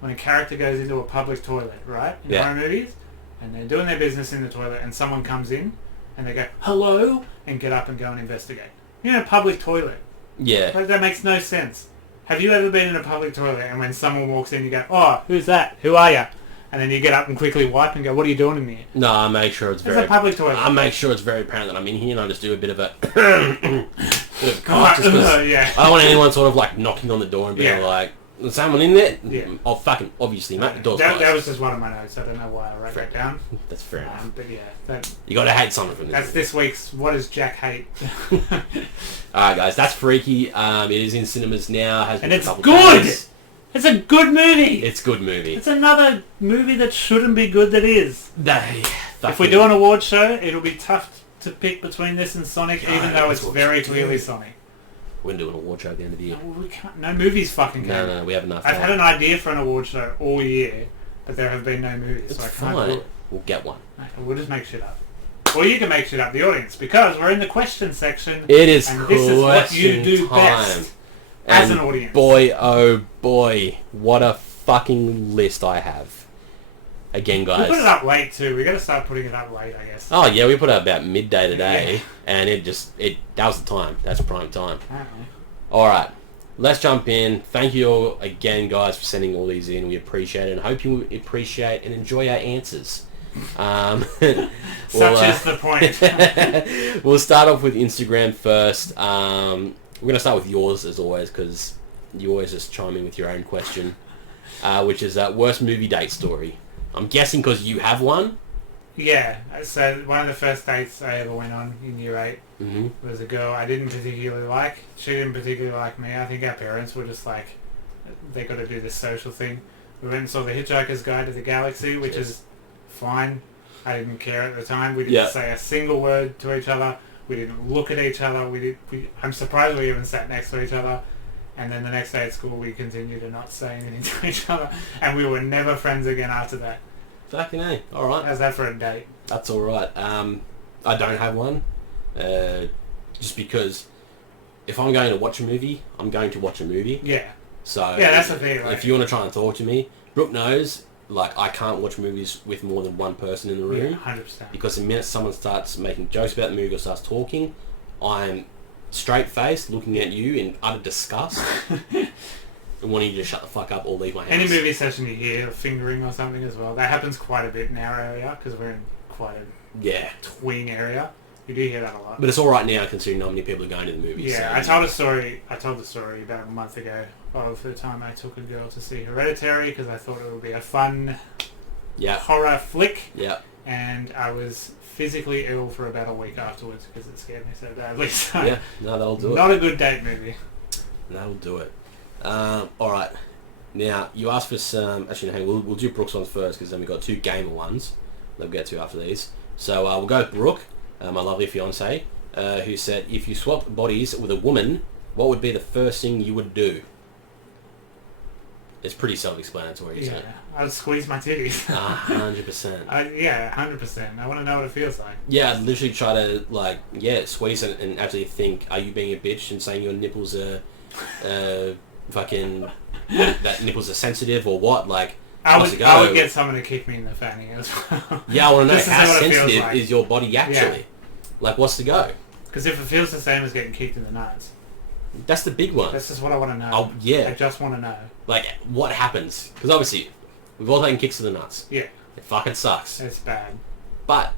when a character goes into a public toilet, right? In horror movies, and they're doing their business in the toilet, and someone comes in, and they go, hello, and get up and go and investigate. You're in a public toilet. Yeah. Like, that makes no sense. Have you ever been in a public toilet, and when someone walks in, you go, oh, who's that? Who are you? And then you get up and quickly wipe and go, what are you doing in here? No, I make sure it's a public toilet. I make sure it's very apparent that I'm in here, and I just do a bit of a... cough, I don't want anyone sort of like knocking on the door and being like, is someone in there? Yeah. Oh, fucking obviously, mate. The door's closed. That was just one of my notes. I don't know why I wrote that down. That's fair enough. But yeah, you got to hate something from this. That's this week's What Does Jack Hate? Alright, guys, that's Freaky. It is in cinemas now. And it's good. It's a good movie. It's a good movie. It's another movie that shouldn't be good that is. If we do an award show, it'll be tough to pick between this and Sonic, even though it's very clearly Sonic. We're doing an award show at the end of the year. No, we can't. No movies fucking came. No, we have enough. I've had an idea for an award show all year, but there have been no movies. It's fine. We'll get one. We'll just make shit up. Or you can make shit up, the audience, because we're in the question section. It is and this is what you do best as an audience. Boy, oh boy, what a fucking list I have. Again, guys. We put it up late too. We got to start putting it up late, I guess. Oh yeah, we put it up about midday today, and that was the time. That's prime time. All right, let's jump in. Thank you all again, guys, for sending all these in. We appreciate it, and hope you appreciate and enjoy our answers. Such is the point. We'll start off with Instagram first. We're going to start with yours as always, because you always just chime in with your own question, which is worst movie date story. I'm guessing because you have one. Yeah, so one of the first dates I ever went on in year 8 was a girl I didn't particularly like. She didn't particularly like me. I think our parents were just like, they got to do this social thing. We went and saw The Hitchhiker's Guide to the Galaxy, which is fine. I didn't care at the time. We didn't say a single word to each other. We didn't look at each other. I'm surprised we even sat next to each other. And then the next day at school, we continued to not say anything to each other. And we were never friends again after that. Fucking A. All right. How's that for a date? That's all right. I don't have one. Just because if I'm going to watch a movie, I'm going to watch a movie. Yeah. So yeah, that's the thing. If you want to try and talk to me, Brooke knows, like, I can't watch movies with more than one person in the room. Yeah, 100%. Because the minute someone starts making jokes about the movie or starts talking, I'm straight-faced looking at you in utter disgust and wanting you to shut the fuck up or leave my house. Any movie session you hear fingering or something as well, that happens quite a bit in our area because we're in quite a tween area. You do hear that a lot. But it's all right now considering not many people are going to the movies. Yeah, so. I told the story about a month ago of the time I took a girl to see Hereditary because I thought it would be a fun horror flick. Yeah. And I was physically ill for about a week afterwards because it scared me so badly. So yeah, no, that'll do it. Not a good date movie. That'll do it. All right. Now, you asked for some... Actually, no, we'll do Brooke's ones first because then we've got 2 gamer ones that we'll get to after these. So we'll go with Brooke, my lovely fiancée, who said, if you swapped bodies with a woman, what would be the first thing you would do? It's pretty self-explanatory, isn't it? I'd squeeze my titties. 100%. Yeah, 100%. I want to know what it feels like. Yeah, I'd literally try to, like, squeeze it and actually think, are you being a bitch and saying your nipples are fucking... that nipples are sensitive or what? Like, I would get someone to kick me in the fanny as well. Yeah, I want to know how sensitive is your body actually. Yeah. Like, what's the go? Because if it feels the same as getting kicked in the nuts... That's the big one. That's just what I want to know. Oh, yeah. I just want to know. Like, what happens? Because obviously, we've all taken kicks to the nuts. Yeah. It fucking sucks. It's bad. But,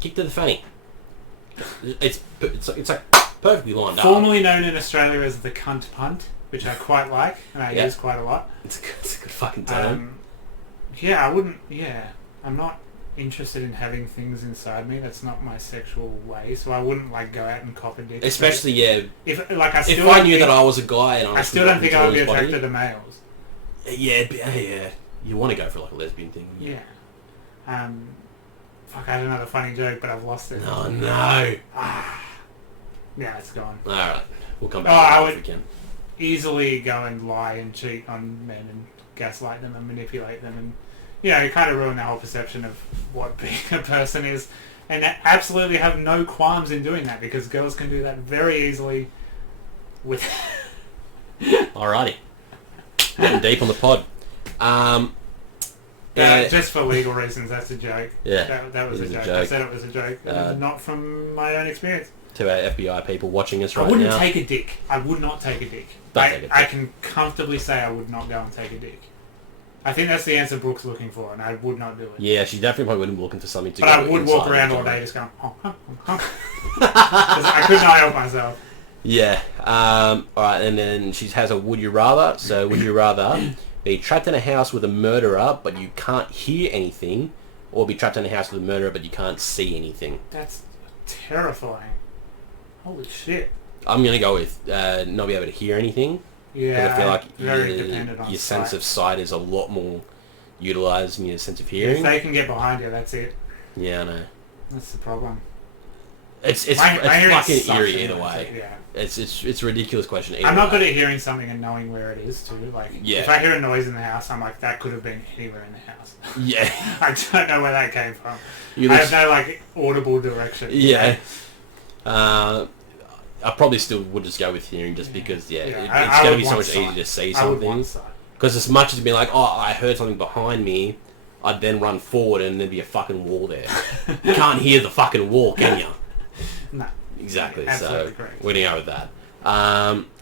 kick to the fanny. It's like perfectly lined up. Formerly known in Australia as the cunt punt, which I quite like, and I use quite a lot. It's a good fucking term. Yeah, I wouldn't... Yeah. I'm not interested in having things inside me. That's not my sexual way, so I wouldn't like go out and cop a dick. Especially, if if I knew that I was a guy and I still don't think I would be attracted to males. Yeah. You want to go for like a lesbian thing. Yeah. Fuck, I had another funny joke, but I've lost it. Oh no. Yeah, it's gone. All right, we'll come back to it if we can. Easily go and lie and cheat on men and gaslight them and manipulate them and. You kind of ruin the whole perception of what being a person is. And absolutely have no qualms in doing that because girls can do that very easily with... Alrighty. Getting deep on the pod. Just for legal reasons, that's a joke. Yeah. That was a joke. I said it was a joke. Not from my own experience. To our FBI people watching us right now. I wouldn't take a dick. I would not take a dick. I can comfortably say I would not go and take a dick. I think that's the answer Brooke's looking for, and I would not do it. Yeah, she definitely probably wouldn't be looking for something to but go I would walk around all day just going, honk, honk, honk. I could not help myself. Yeah. Alright, and then she has a would you rather. So, would you rather be trapped in a house with a murderer, but you can't hear anything, or be trapped in a house with a murderer, but you can't see anything? That's terrifying. Holy shit. I'm going to go with not be able to hear anything. Yeah, I feel like your sense of sight is a lot more utilised than your sense of hearing. If they can get behind you, that's it. Yeah, I know. That's the problem. It's fucking eerie either way. Yeah. It's a ridiculous question either I'm not way. good at hearing something and knowing where it is too. Like, if I hear a noise in the house, I'm like, that could have been anywhere in the house. Yeah. I don't know where that came from. I have no like audible direction. Yeah. I probably still would just go with hearing just because, it's going to be so much easier to see something. Because as much as being like, oh, I heard something behind me, I'd then run forward and there'd be a fucking wall there. You can't hear the fucking wall, can you? No. Exactly, Absolutely so correct. we're going to go with that.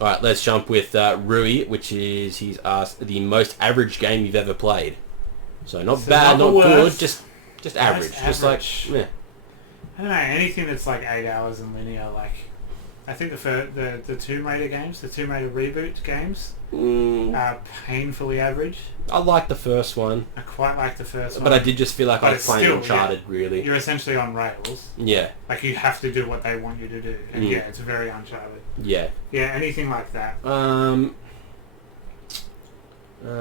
Alright, let's jump with Rui, which is, he's asked, the most average game you've ever played. So not bad, not good, just average. Just like, yeah. I don't know, anything that's like 8 hours in linear, like... I think the Tomb Raider games, the Tomb Raider reboot games, are painfully average. I like the first one. I quite like the first one. But I did just feel like I was playing Uncharted, really. You're essentially on rails. Yeah. Like, you have to do what they want you to do. And it's very Uncharted. Yeah. Yeah, anything like that.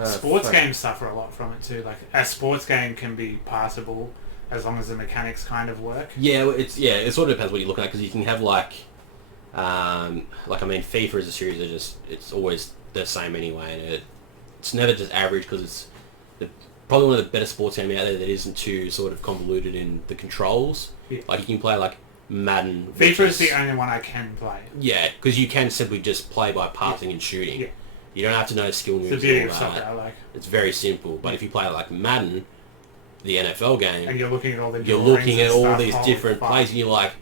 Sports games suffer a lot from it too. Like, a sports game can be passable as long as the mechanics kind of work. Yeah, it sort of depends what you're looking at, because you can have FIFA as a series, it's always the same anyway, and it's never just average, because it's probably one of the better sports games out there that isn't too sort of convoluted in the controls. Yeah. Like, you can play like Madden. FIFA is the only one I can play. Yeah, because you can simply just play by passing and shooting. Yeah. You don't have to know skill moves. It's the beauty of soccer, I like. It's very simple, but if you play like Madden, the NFL game, and you're looking at all the these different plays, and you're like,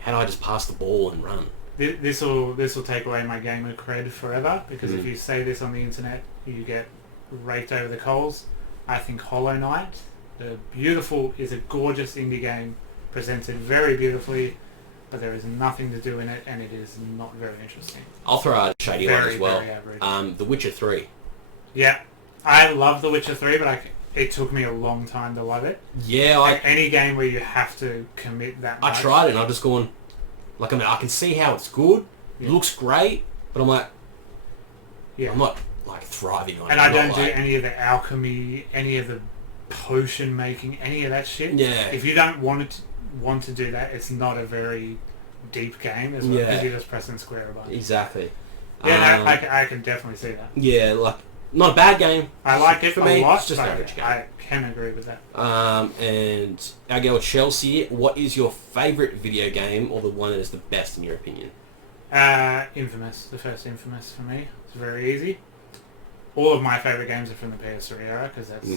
how do I just pass the ball and run? This will take away my gamer cred forever, because if you say this on the internet, you get raked over the coals. I think Hollow Knight, is a gorgeous indie game, presented very beautifully, but there is nothing to do in it, and it is not very interesting. I'll throw out a shady one as well. Very average. The Witcher 3. Yeah, I love The Witcher 3, but it took me a long time to love it. Yeah, any game where you have to commit that much. I tried it, and I've just gone... Like, I mean, I can see how it's good. It looks great, but I'm like... Yeah. I'm not, like, thriving on it. And I don't do any of the alchemy, any of the potion making, any of that shit. Yeah. If you don't want to do that, it's not a very deep game as well, because you're just pressing square a bunch. Exactly. Yeah, I can definitely see that. Yeah, like, Not a bad game. I like it for a me. lot. It's just an average game. I can agree with that. And our girl Chelsea, what is your favourite video game, or the one that is the best in your opinion? Infamous. The first Infamous for me. It's very easy. All of my favourite games are from the PS3 era because that's.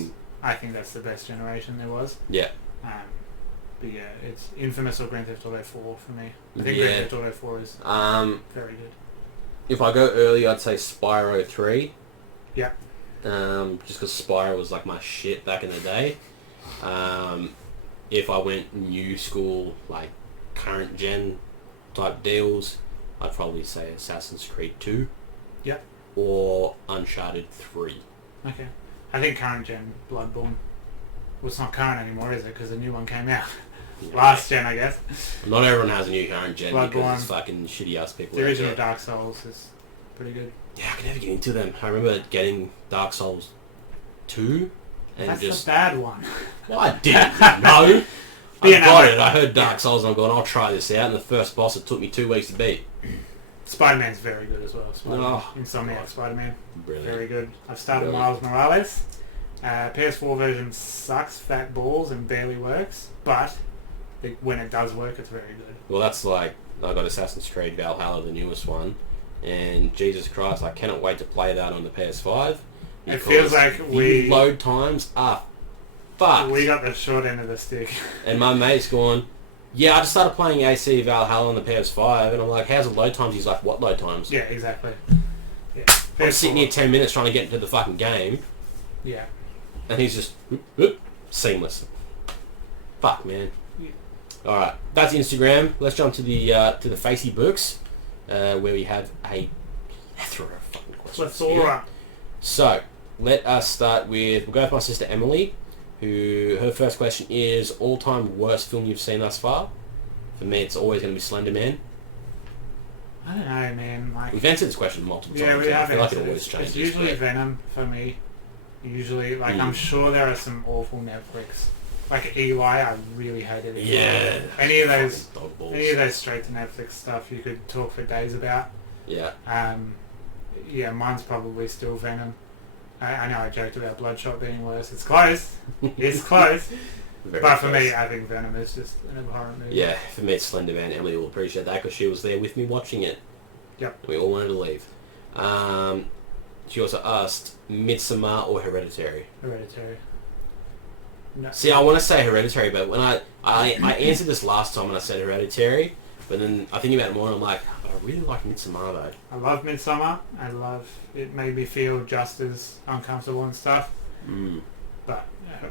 I think that's the best generation there was. Yeah. But yeah, it's Infamous or Grand Theft Auto 4 for me. I think Grand Theft Auto 4 is very good. If I go early, I'd say Spyro 3. Yeah. Just because Spyro was like my shit back in the day. If I went new school, like current gen type deals, I'd probably say Assassin's Creed 2. Yep. Or Uncharted 3. Okay. I think current gen Bloodborne. Well, it's not current anymore, is it? Because a new one came out. Yeah. Last gen, I guess. Not everyone has a new current gen Bloodborne. because it's fucking shitty ass people. The original Dark Souls is pretty good. Yeah, I could never get into them. I remember getting Dark Souls 2 and That's just... the bad one. Well, I didn't know. I got it. I heard Dark Souls and I'm going, I'll try this out. And the first boss, it took me 2 weeks to beat. Spider-Man's very good as well. Insomniac Spider-Man. Brilliant. Very good. I've started Miles Morales. PS4 version sucks fat balls and barely works, but when it does work, it's very good. Well, that's like, I got Assassin's Creed Valhalla, the newest one, and Jesus Christ, I cannot wait to play that on the PS5. It feels like the load times are fucked. We got the short end of the stick. And my mate's going, yeah, I just started playing AC Valhalla on the PS5, and I'm like, how's the load times? He's like, what load times? Yeah, exactly. Yeah. I'm sitting here 10 minutes trying to get into the fucking game. Yeah. And he's just seamless. Fuck, man. Yeah. All right, that's Instagram. Let's jump to the Facey books, where we have a plethora of fucking questions. Plethora. So let us start with. We'll go with my sister Emily, who her first question is all-time worst film you've seen thus far. For me, it's always going to be Slender Man. I don't know, man. Like, we've answered this question multiple times. Yeah, we have. I feel like it always changes. It's usually Venom for me. Usually, like, I'm sure there are some awful Netflix. Like Eli, I really hated it. Yeah. Any of those straight to Netflix stuff you could talk for days about. Yeah. Yeah, mine's probably still Venom. I know I joked about Bloodshot being worse. It's close. It's close. But for me, I think Venom is just an abhorrent movie. Yeah, for me it's Slender Man. Emily will appreciate that because she was there with me watching it. Yep. We all wanted to leave. She also asked Midsommar or Hereditary. Hereditary. No. See, I want to say Hereditary, but when I answered this last time and I said Hereditary, but then I think about it more and I'm like, I really like Midsommar though. I love Midsommar. I love it. Made me feel just as uncomfortable and stuff. But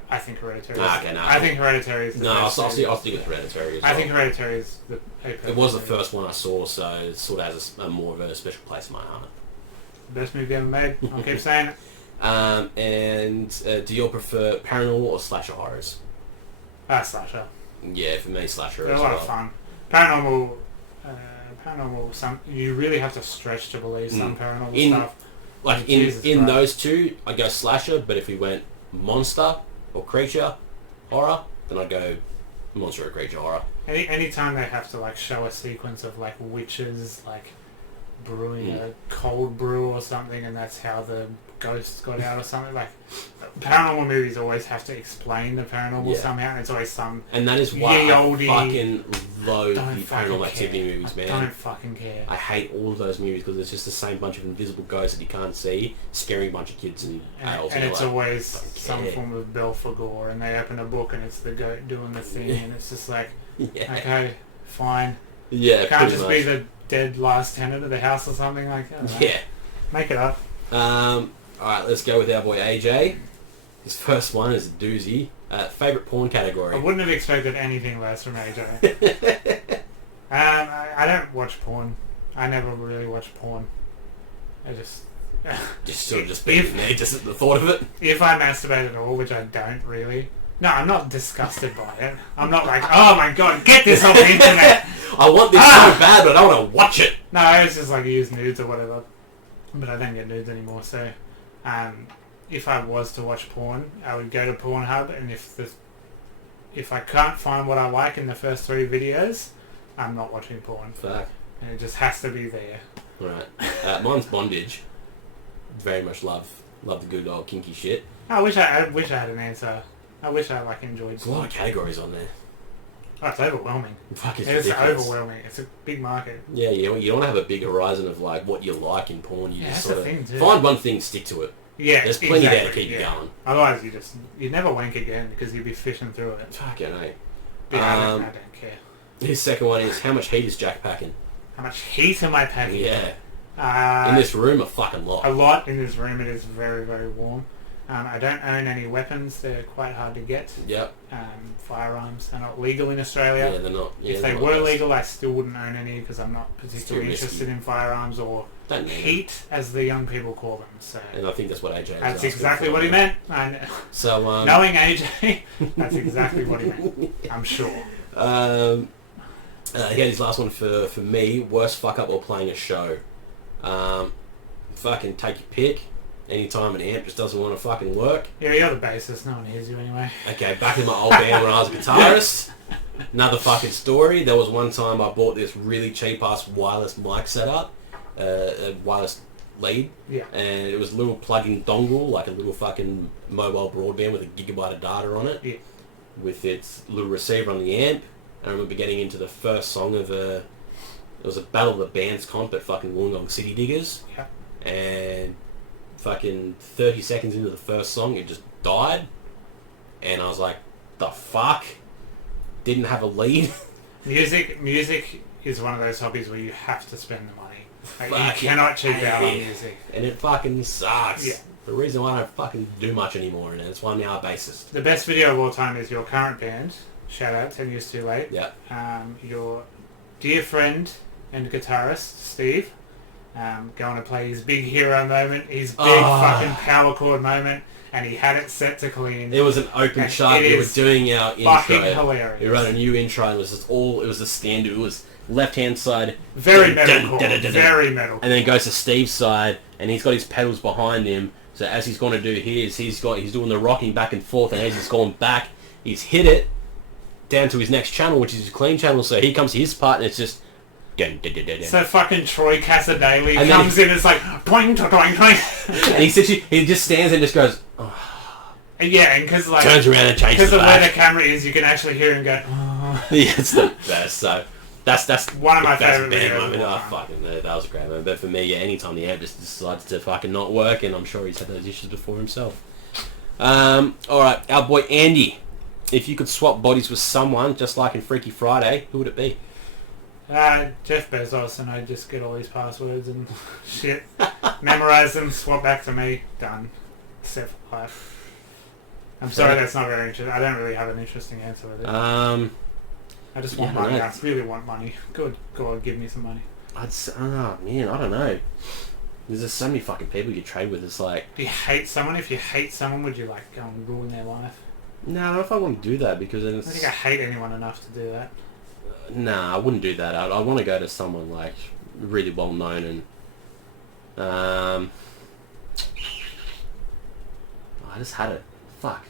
I think Hereditary. I think Hereditary is the best. I'll stick with Hereditary as well. I think Hereditary is the. It was the first one I saw, so it sort of has a more of a special place in my heart. Best movie ever made. I'll keep saying it. And do you all prefer paranormal or slasher horrors? Slasher. Yeah, for me, slasher They're as a lot well. of fun. Paranormal. You really have to stretch to believe some paranormal stuff. Like in those two, I go slasher. But if we went monster or creature horror, then I'd go monster or creature horror. Anytime they have to like show a sequence of like witches like brewing a cold brew or something, and that's how the ghosts got out or something. Like paranormal movies always have to explain the paranormal somehow, and it's always some. And that is why I fucking loathe the Paranormal Activity movies, man. I don't fucking care. I hate all of those movies because it's just the same bunch of invisible ghosts that you can't see, scaring a bunch of kids and adults. And it's like, always some form of Belphegor, and they open a book and it's the goat doing the thing, and it's just like, okay, fine. Yeah, it can't just be the dead last tenant of the house or something like that. Yeah. Make it up. Alright, let's go with our boy AJ. His first one is a doozy. Favourite porn category? I wouldn't have expected anything less from AJ. I don't watch porn. I never really watch porn. I just... just being there, just at the thought of it? If I masturbate at all, which I don't really... No, I'm not disgusted by it. I'm not like, oh my god, get this off the internet! I want this so bad, but I don't want to watch it! No, it's just like use nudes or whatever. But I don't get nudes anymore, so... if I was to watch porn, I would go to Pornhub, and if I can't find what I like in the first 3 videos, I'm not watching porn. Fuck. And it just has to be there. Right. Mine's bondage. Very much love Love the good old kinky shit. I wish I had an answer. I wish I enjoyed. There's a lot of categories on there. Oh, it's overwhelming. Fuck, it's overwhelming. It's a big market. Yeah, you don't want to have a big horizon of what you like in porn. You just sort of find one thing, stick to it. Yeah, there's plenty there to keep you going. Otherwise, you'd never wank again because you'd be fishing through it. Fucking A. I don't care. His second one is, how much heat is Jack packing? How much heat am I packing? Yeah. In this room, a fucking lot. A lot in this room. It is very, very warm. I don't own any weapons. They're quite hard to get. Yep. Firearms are not legal in Australia. Yeah, they're not. Yeah, if they were legal, I still wouldn't own any because I'm not particularly interested in firearms or heat, as the young people call them. So. And I think that's what AJ was That's exactly what he meant. So, knowing AJ, that's exactly what he meant. I'm sure. He had his last one for me. Worst fuck up while playing a show. Fucking take your pick. Anytime an amp just doesn't want to fucking work. Yeah, you're the bassist. No one hears you anyway. Okay, back in my old band when I was a guitarist. Another fucking story. There was one time I bought this really cheap ass wireless mic setup. A wireless lead. Yeah. And it was a little plug-in dongle, like a little fucking mobile broadband with a gigabyte of data on it. Yeah. With its little receiver on the amp. I remember getting into the first song of it was a Battle of the Bands comp at fucking Wollongong City Diggers. Yeah. And fucking 30 seconds into the first song, it just died. And I was like, the fuck? Didn't have a lead. Music is one of those hobbies where you have to spend the money. You cannot cheap out on music. And it fucking sucks. Yeah. The reason why I don't fucking do much anymore, and it's why I'm now a bassist. The best video of all time is your current band. Shout out, 10 Years Too Late. Yeah. Your dear friend and guitarist, Steve, going to play his big hero moment, his big fucking power chord moment, and he had it set to clean. It was an open shot. We were doing our intro. Fucking hilarious. We wrote a new intro, and it was just it was the standard. It was left-hand side. Very metal chord. Very metal. And then it goes to Steve's side, and he's got his pedals behind him. So as he's going to do his, he's doing the rocking back and forth, and as he's going back, he's hit it down to his next channel, which is his clean channel. So he comes to his part, and it's just... So fucking Troy Cassadaly comes in, it's like... Toing, toing, toing. And he just stands and just goes... Oh. Yeah, and because like... Turns around and changes because of where the camera is, you can actually hear him go... Oh. Yeah, it's the best. So that's one of my favourite videos. Moment. Oh, fucking, that was a great moment. But for me, yeah, anytime the amp just decides to fucking not work, and I'm sure he's had those issues before himself. Alright, our boy Andy. If you could swap bodies with someone, just like in Freaky Friday, who would it be? Jeff Bezos, and I'd just get all his passwords and shit, memorize them, swap back to me, done. Set for life. I'm sorry, that's not very interesting. I don't really have an interesting answer with it. I just want money. I really want money. Good God, give me some money. Man, I don't know. There's just so many fucking people you trade with. It's like... Do you hate someone? If you hate someone, would you like go and ruin their life? No, I don't know if I want to do that, because then it's... I think I hate anyone enough to do that. Nah, I wouldn't do that. I want to go to someone like really well known and I just had it. Fuck.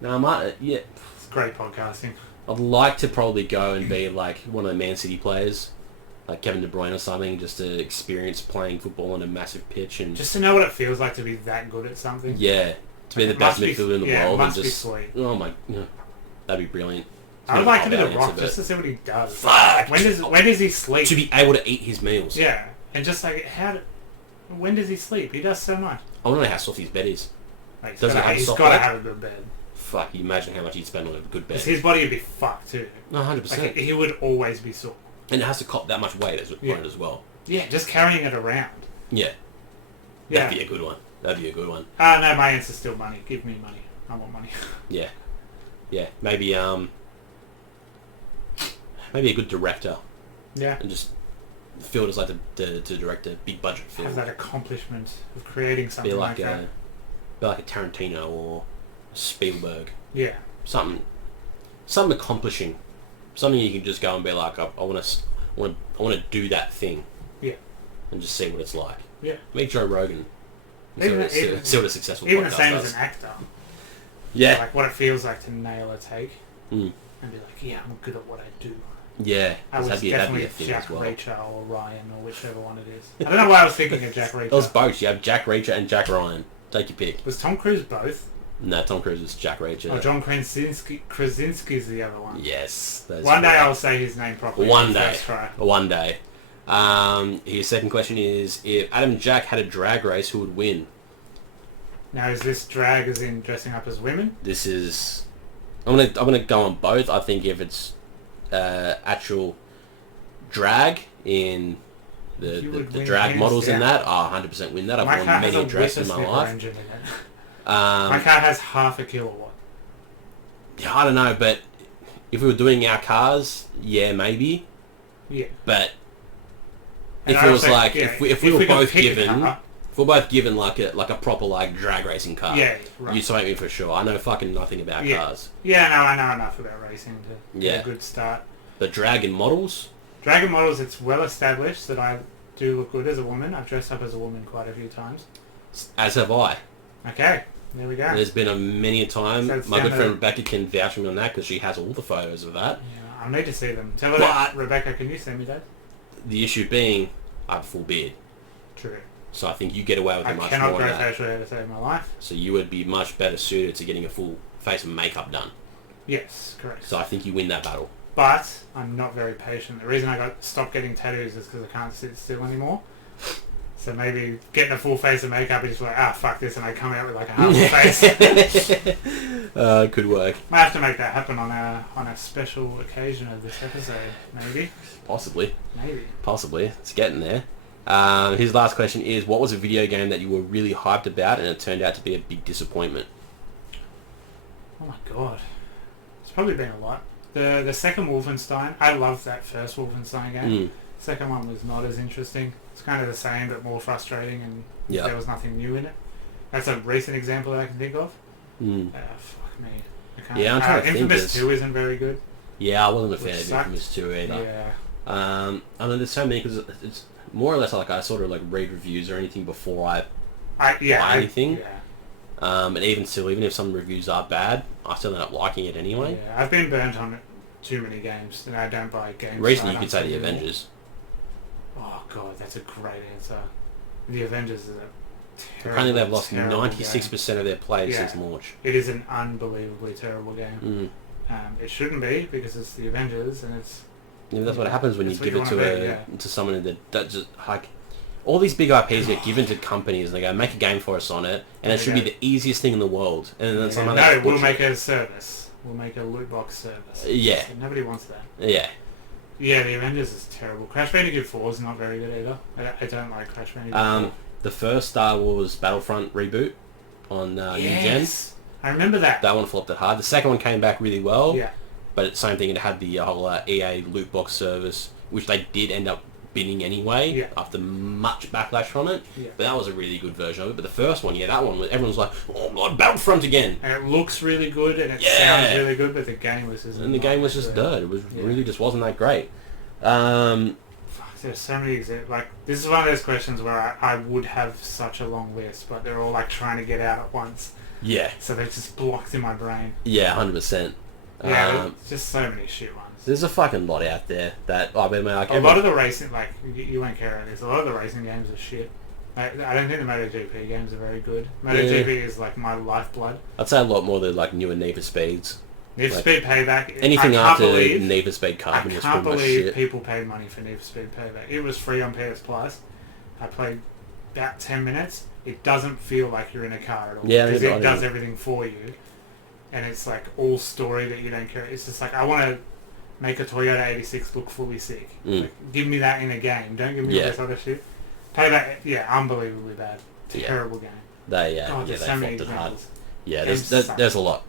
No, I might. Yeah. It's great podcasting. I'd like to probably go and be like one of the Man City players, like Kevin De Bruyne or something, just to experience playing football on a massive pitch and just to know what it feels like to be that good at something. Yeah, to be the best midfielder in the world. It must and just, be sweet. Oh my, that'd be brilliant. I'd like to be The Rock just to see what he does. Fuck! When does he sleep? To be able to eat his meals. Yeah, and just like when does he sleep? He does so much. I want to know how soft his bed is. Like, he's got to have a good bed. Fuck, you imagine how much he'd spend on a good bed. Because his body would be fucked too. No, 100%. Like, he would always be sore. And it has to cop that much weight on it as well. Yeah, just carrying it around. Yeah. That'd be a good one. No, my answer's still money. Give me money. I want money. Yeah. Yeah, maybe a good director. Yeah. And just feel it as like to direct a big budget film. Have that accomplishment of creating something like that. Be like a Tarantino or Spielberg. Yeah. Something accomplishing. Something you can just go and be like, I want to do that thing. Yeah. And just see what it's like. Yeah. Meet Joe Rogan. See what a successful even podcast the same does. as an actor. Yeah. Like what it feels like to nail a take. Mm. And be like, yeah, I'm good at what I do. Yeah, I was that'd be a definitely thing Jack as well. Reacher or Ryan or whichever one it is. I don't know why I was thinking of Jack Reacher. It was both. You have Jack Reacher and Jack Ryan. Take your pick. Was Tom Cruise both? No, Tom Cruise was Jack Reacher. Oh, John Krasinski's the other one. Yes. One day I'll say his name properly. One day. First try. One day. His second question is, if Adam and Jack had a drag race, who would win? Now, is this drag as in dressing up as women? This is... I'm gonna go on both. I think if it's actual drag in the drag models in that, I'll 100% win that. I've worn many a dress in my life. My car has half a kilowatt. Yeah, I don't know, but if we were doing our cars, yeah, maybe. Yeah. But if it was like, if we were both given... If we're both given like a proper like drag racing car, yeah, right. You take me for sure. I know fucking nothing about cars. Yeah, no, I know enough about racing to get a good start. But Dragon models? Dragon models, it's well established that I do look good as a woman. I've dressed up as a woman quite a few times. As have I. Okay, there we go. There's been many a time. So my good friend Rebecca can vouch for me on that because she has all the photos of that. Yeah, I need to see them. Tell her that, Rebecca, can you send me that? The issue being, I have a full beard. True. So I think you get away with it much more. I cannot grow facial hair to save my life. So you would be much better suited to getting a full face of makeup done. Yes, correct. So I think you win that battle. But I'm not very patient. The reason I stopped getting tattoos is because I can't sit still anymore. So maybe getting a full face of makeup is just like, fuck this, and I come out with like a half face. Could work. Might have to make that happen on a special occasion of this episode, maybe. Possibly. Maybe. Possibly. It's getting there. His last question is, what was a video game that you were really hyped about and it turned out to be a big disappointment? Oh my god. It's probably been a lot. The second Wolfenstein, I loved that first Wolfenstein game. Second one was not as interesting. It's kind of the same but more frustrating and there was nothing new in it. That's a recent example that I can think of. Fuck me. I can't. Yeah, I'm trying to think. Infamous 2 isn't very good. Yeah, I wasn't a fan of Infamous 2 either. Yeah. I mean, there's so many because it's more or less like I sort of like read reviews or anything before I buy anything. And even still, even if some reviews are bad, I still end up liking it anyway. Yeah, I've been burnt on it too many games, and I don't buy games. Recently, you could say the Avengers. Oh god, that's a great answer. The Avengers is a terrible. Apparently, they've lost 96% of their players since launch. It is an unbelievably terrible game. It shouldn't be because it's the Avengers, and it's. Yeah, that's what happens when you give it to someone that just like all these big IPs get given to companies and they go make a game for us on it, and it should be the easiest thing in the world. And then someone we'll make a service. We'll make a loot box service. Yeah, so nobody wants that. Yeah. Yeah, the Avengers is terrible. Crash Bandicoot 4 is not very good either. I don't like Crash Bandicoot 4. The first Star Wars Battlefront reboot on New Gen. I remember that. That one flopped it hard. The second one came back really well. Yeah. But it's the same thing, it had the whole EA loot box service, which they did end up binning anyway, after much backlash from it. Yeah. But that was a really good version of it. But the first one, that one, everyone was like, oh god, Battlefront again! And it looks really good, and it sounds really good, but the game was just... And the game was just dirt. It was really just wasn't that great. There's so many examples. Like, this is one of those questions where I would have such a long list, but they're all like trying to get out at once. Yeah. So they're just blocked in my brain. Yeah, 100%. Yeah, just so many shit ones. There's a fucking lot out there that I mean, like a lot of the racing, like you won't care about this. A lot of the racing games are shit. I don't think the MotoGP games are very good. MotoGP is like my lifeblood. I'd say a lot more than like newer Need for Speeds. Need for Speed Payback. Anything after Need for Speed Carbon is pretty much shit. I can't believe people paid money for Need for Speed Payback. It was free on PS Plus. I played about 10 minutes. It doesn't feel like you're in a car at all. Yeah, because it does everything for you. And it's like all story that you don't care. It's just like, I want to make a Toyota 86 look fully sick. Like, give me that in a game. Don't give me all this other shit. Payback, unbelievably bad. Terrible game. They so many flopped it hard. examples. Yeah, there's a lot.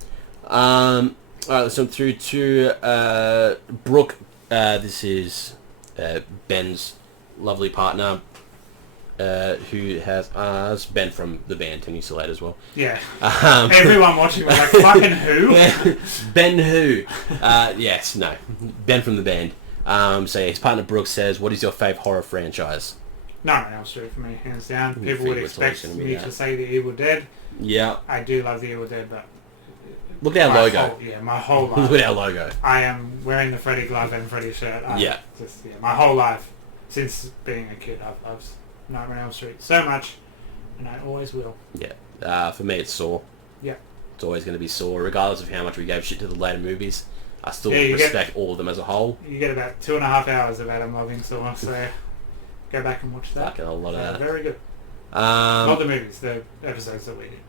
Alright, so through to Brooke. This is Ben's lovely partner. Who has asked Ben from the band, and he's still out as well. Yeah. Everyone watching was like, fucking who? Ben who? Yes, no. Ben from the band. So his partner Brooke says, what is your favourite horror franchise? Nightmare on Elm Street for me, hands down. People would expect me to say The Evil Dead. Yeah. I do love The Evil Dead, but Look at our logo. My whole life. Look at our logo. I am wearing the Freddy glove and Freddy shirt. My whole life, since being a kid, I've loved Nightmare on Elm Street so much, and I always will. Yeah. For me, it's Saw. Yeah. It's always going to be Saw, regardless of how much we gave shit to the later movies. I still respect all of them as a whole. You get about 2.5 hours of Adam loving Saw, so go back and watch that. Fucking a lot of that. Very good. Not the movies, the episodes that we did.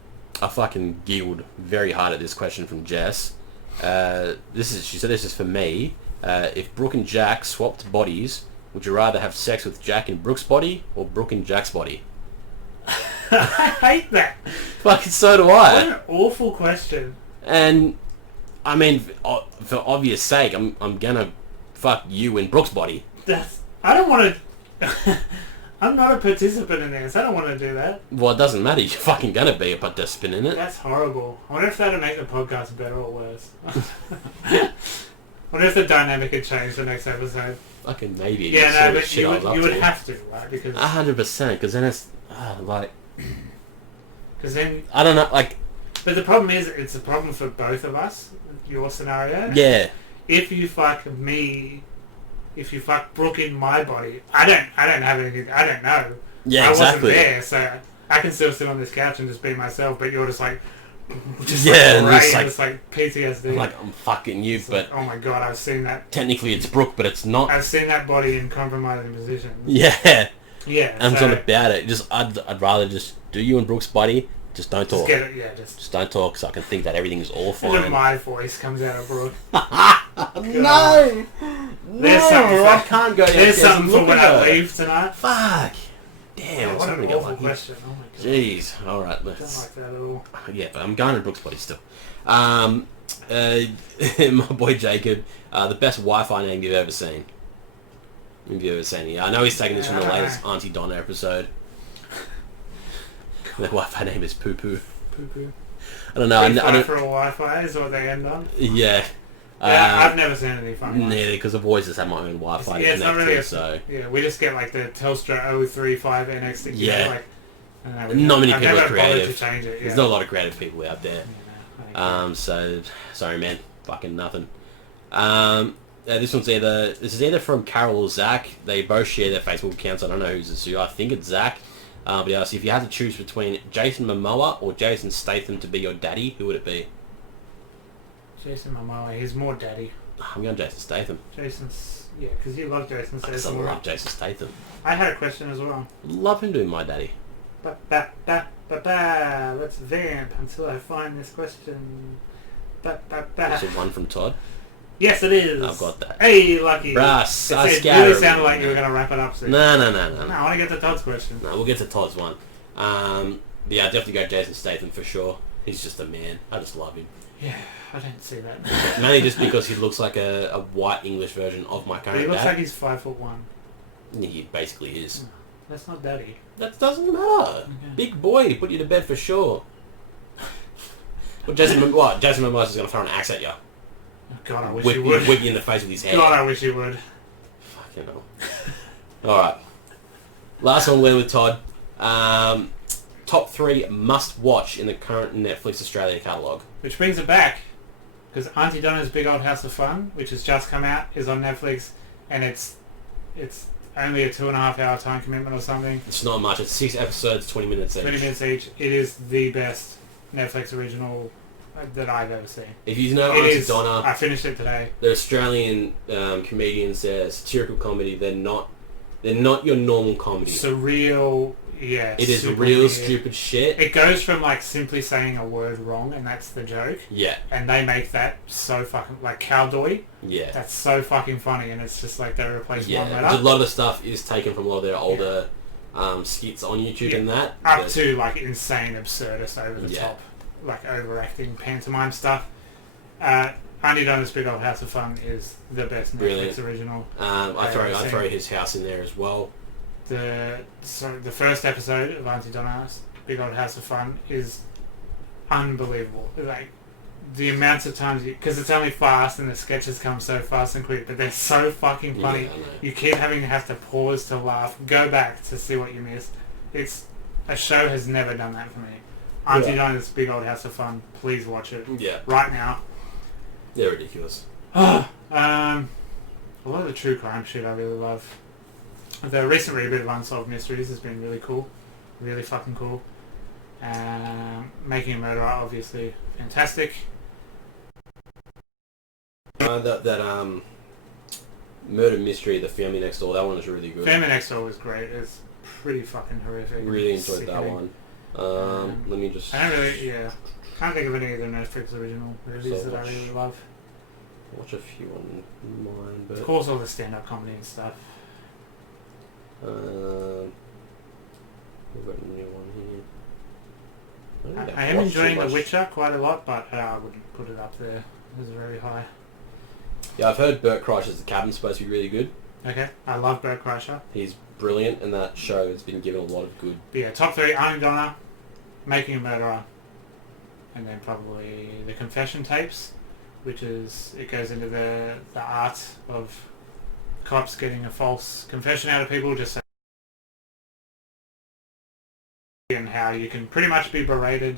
I fucking giggled very hard at this question from Jess. She said this is for me. If Brooke and Jack swapped bodies, would you rather have sex with Jack in Brooke's body or Brooke in Jack's body? I hate that. Fucking so do I. What an awful question. And I mean, for obvious sake, I'm gonna fuck you in Brooke's body. I don't want to. I'm not a participant in this. I don't want to do that. Well, it doesn't matter. You're fucking gonna be a participant in it. That's horrible. I wonder if that'd make the podcast better or worse. I wonder if the dynamic had changed the next episode. Fucking maybe. Yeah, no, but you would have to, right? Because 100%. Because then it's like. Because then I don't know, like. But the problem is, it's a problem for both of us. Your scenario. Yeah. If you fuck me, if you fuck Brooke in my body, I don't have anything. I don't know. Yeah, I exactly. wasn't there, so I can still sit on this couch and just be myself. But you're just like, it's like PTSD. Like I'm fucking you, but oh my god, I've seen that. Technically, it's Brooke, but it's not. I've seen that body in compromising positions. Yeah. Yeah. I'm not about it. Just I'd rather just do you in Brooke's body. Just don't talk. Just don't talk, so I can think that everything's all fine. And then my voice comes out of Brooke. No, I can't go. There's something for when I leave tonight. Fuck. Damn, what an awful question. Oh my god. Jeez. All right. I don't like that at all. Yeah, but I'm going to Brooke's body still. My boy Jacob, the best Wi-Fi name you've ever seen. Yeah, I know he's taking this from the latest Auntie Donna episode. The Wi-Fi name is Poo Poo. Poo Poo. I don't know. I don't. For all Wi-Fi is what they end on. Yeah. I've never seen any funny ones. Neither, because I've always just had my own Wi-Fi. Yeah, it's not really so. Yeah, we just get like the Telstra 035 NX. Yeah. Like, not many people are creative. To change it, yeah. There's not a lot of creative people out there. Yeah, so sorry, man. Fucking nothing. This is either from Carol or Zach. They both share their Facebook accounts. I don't know who's this who. I think it's Zach. But yeah, so if you had to choose between Jason Momoa or Jason Statham to be your daddy, who would it be? Jason Momoa, he's more daddy. I'm going Jason Statham. Yeah, because you love Jason Statham. I love Jason Statham. I had a question as well. Love him doing my daddy. Let's vamp until I find this question. Is it one from Todd? Yes, it is. I've got that. Hey, lucky. It really sounded like you were going to wrap it up soon. No. I want to get to Todd's question. No, we'll get to Todd's one. Yeah, I'd definitely go Jason Statham for sure. He's just a man. I just love him. Yeah, I don't see that. Mainly just because he looks like a white English version of my current dad. He looks like he's 5'1". He basically is. That's not daddy. That doesn't matter. Okay. Big boy, put you to bed for sure. But Jason Momoa is going to throw an axe at you. God, I wish he would. Whip you in the face with his hair. God, I wish he would. Fucking hell. Alright. Last one we're with Todd. Top 3 must-watch in the current Netflix Australia catalogue. Which brings it back, because Auntie Donna's Big Old House of Fun, which has just come out, is on Netflix, and it's only a 2.5 hour time commitment or something. It's not much. It's 6 episodes, 20 minutes each. 20 minutes each. It is the best Netflix original that I've ever seen. If you know Auntie Donna, I finished it today. They're Australian comedians. They're satirical comedy. They're not your normal comedy. Surreal, yeah. It is real stupid shit. It goes from like simply saying a word wrong, and that's the joke. Yeah. And they make that so fucking like cowdoy. Yeah. That's so fucking funny, and it's just like they replace one letter. A lot of the stuff is taken from a lot of their older skits on YouTube and that. Up to like insane, absurdist, over the top, like overacting pantomime stuff. Auntie Donna's Big Old House of Fun is the best Netflix original. I throw his house in there as well. The first episode of Auntie Donna's Big Old House of Fun is unbelievable. Like the amounts of times, because it's only fast and the sketches come so fast and quick, but they're so fucking funny. You keep having to have to pause to laugh, go back to see what you missed. A show has never done that for me. Auntie Dinah's Big Old House of Fun. Please watch it. Yeah. Right now. They're ridiculous. A lot of the true crime shit I really love. The recent reboot of Unsolved Mysteries has been really cool. Really fucking cool. Making a Murderer, obviously fantastic. That murder mystery, The Family Next Door, that one was really good. Family Next Door was great. It's pretty fucking horrific. Really enjoyed that one. Let me just... I don't really, can't think of any of the Netflix original movies that I really love. Watch a few on mine, but... Of course, all the stand-up comedy and stuff. We've got a new one here. I am enjoying The Witcher quite a lot, but I wouldn't put it up there. It's very high. Yeah, I've heard Bert Kreischer's The Cabin's supposed to be really good. Okay, I love Bert Kreischer. He's brilliant, and that show has been given a lot of good... But yeah, top 3, Auntie Donna, Making a Murderer, and then probably The Confession Tapes, which is, it goes into the art of cops getting a false confession out of people, just so, and how you can pretty much be berated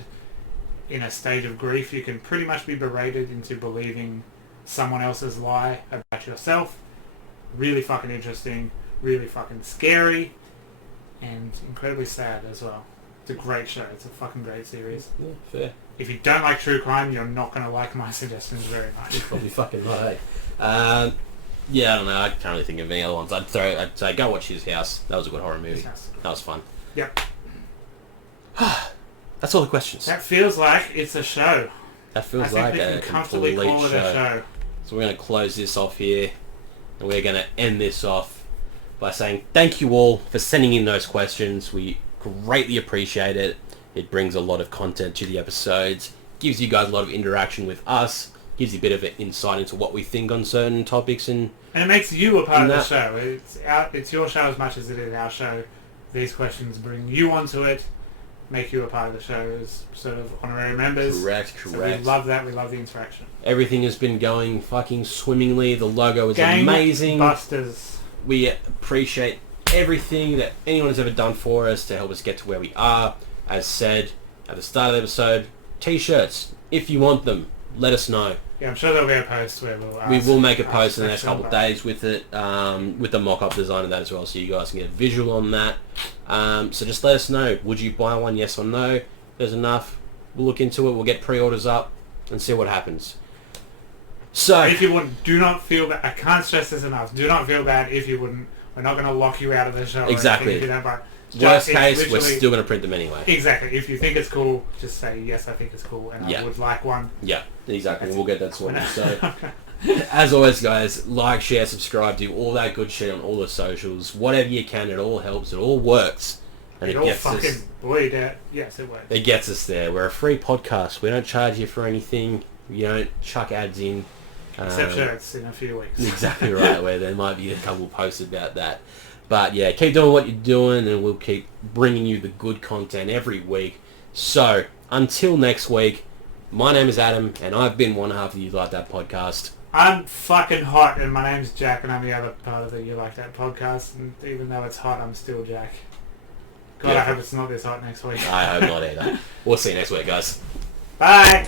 in a state of grief. You can pretty much be berated into believing someone else's lie about yourself. Really fucking interesting, really fucking scary, and incredibly sad as well. It's a great show. It's a fucking great series. Yeah, fair. If you don't like true crime, you're not going to like my suggestions very much. You're probably fucking right. Yeah, I don't know. I can't really think of any other ones. I'd say go watch His House. That was a good horror movie. That was fun. Yep. That's all the questions. That feels like it's a show. That feels like a complete show. So we're going to close this off here, and we're going to end this off by saying thank you all for sending in those questions. We greatly appreciate it. It brings a lot of content to the episodes, gives you guys a lot of interaction with us, gives you a bit of an insight into what we think on certain topics, and it makes you a part of the show. It's your show as much as it is our show. These questions bring you onto it, make you a part of the show as sort of honorary members. Correct. So we love that. We love the interaction. Everything has been going fucking swimmingly. The logo is amazing. Busters. We appreciate everything that anyone has ever done for us to help us get to where we are. As said at the start of the episode, t-shirts, if you want them, let us know. Yeah, I'm sure there'll be a post where we will make a post in the next couple of days with it, with the mock-up design of that as well, so you guys can get a visual on that. So just let us know, would you buy one, yes or no? If there's enough, we'll look into it, we'll get pre-orders up and see what happens. So if you wouldn't, do not feel bad. I can't stress this enough. Do not feel bad if you wouldn't. We're not going to lock you out of the show. Exactly. If you don't buy. Worst case, we're still going to print them anyway. Exactly. If you think it's cool, just say, yes, I think it's cool, and I would like one. Yeah, exactly. We'll get that sorted. So, as always, guys, like, share, subscribe, do all that good shit on all the socials. Whatever you can, it all helps. It all works. And it gets us... Yes, it works. It gets us there. We're a free podcast. We don't charge you for anything. We don't chuck ads in. Except shirts in a few weeks. Exactly right, where there might be a couple posts about that. But yeah, keep doing what you're doing, and we'll keep bringing you the good content every week. So, until next week, my name is Adam, and I've been one half of the You Like That podcast. I'm fucking hot, and my name's Jack, and I'm the other part of the You Like That podcast, and even though it's hot, I'm still Jack. God, yeah. I hope it's not this hot next week. I hope not either. We'll see you next week, guys. Bye!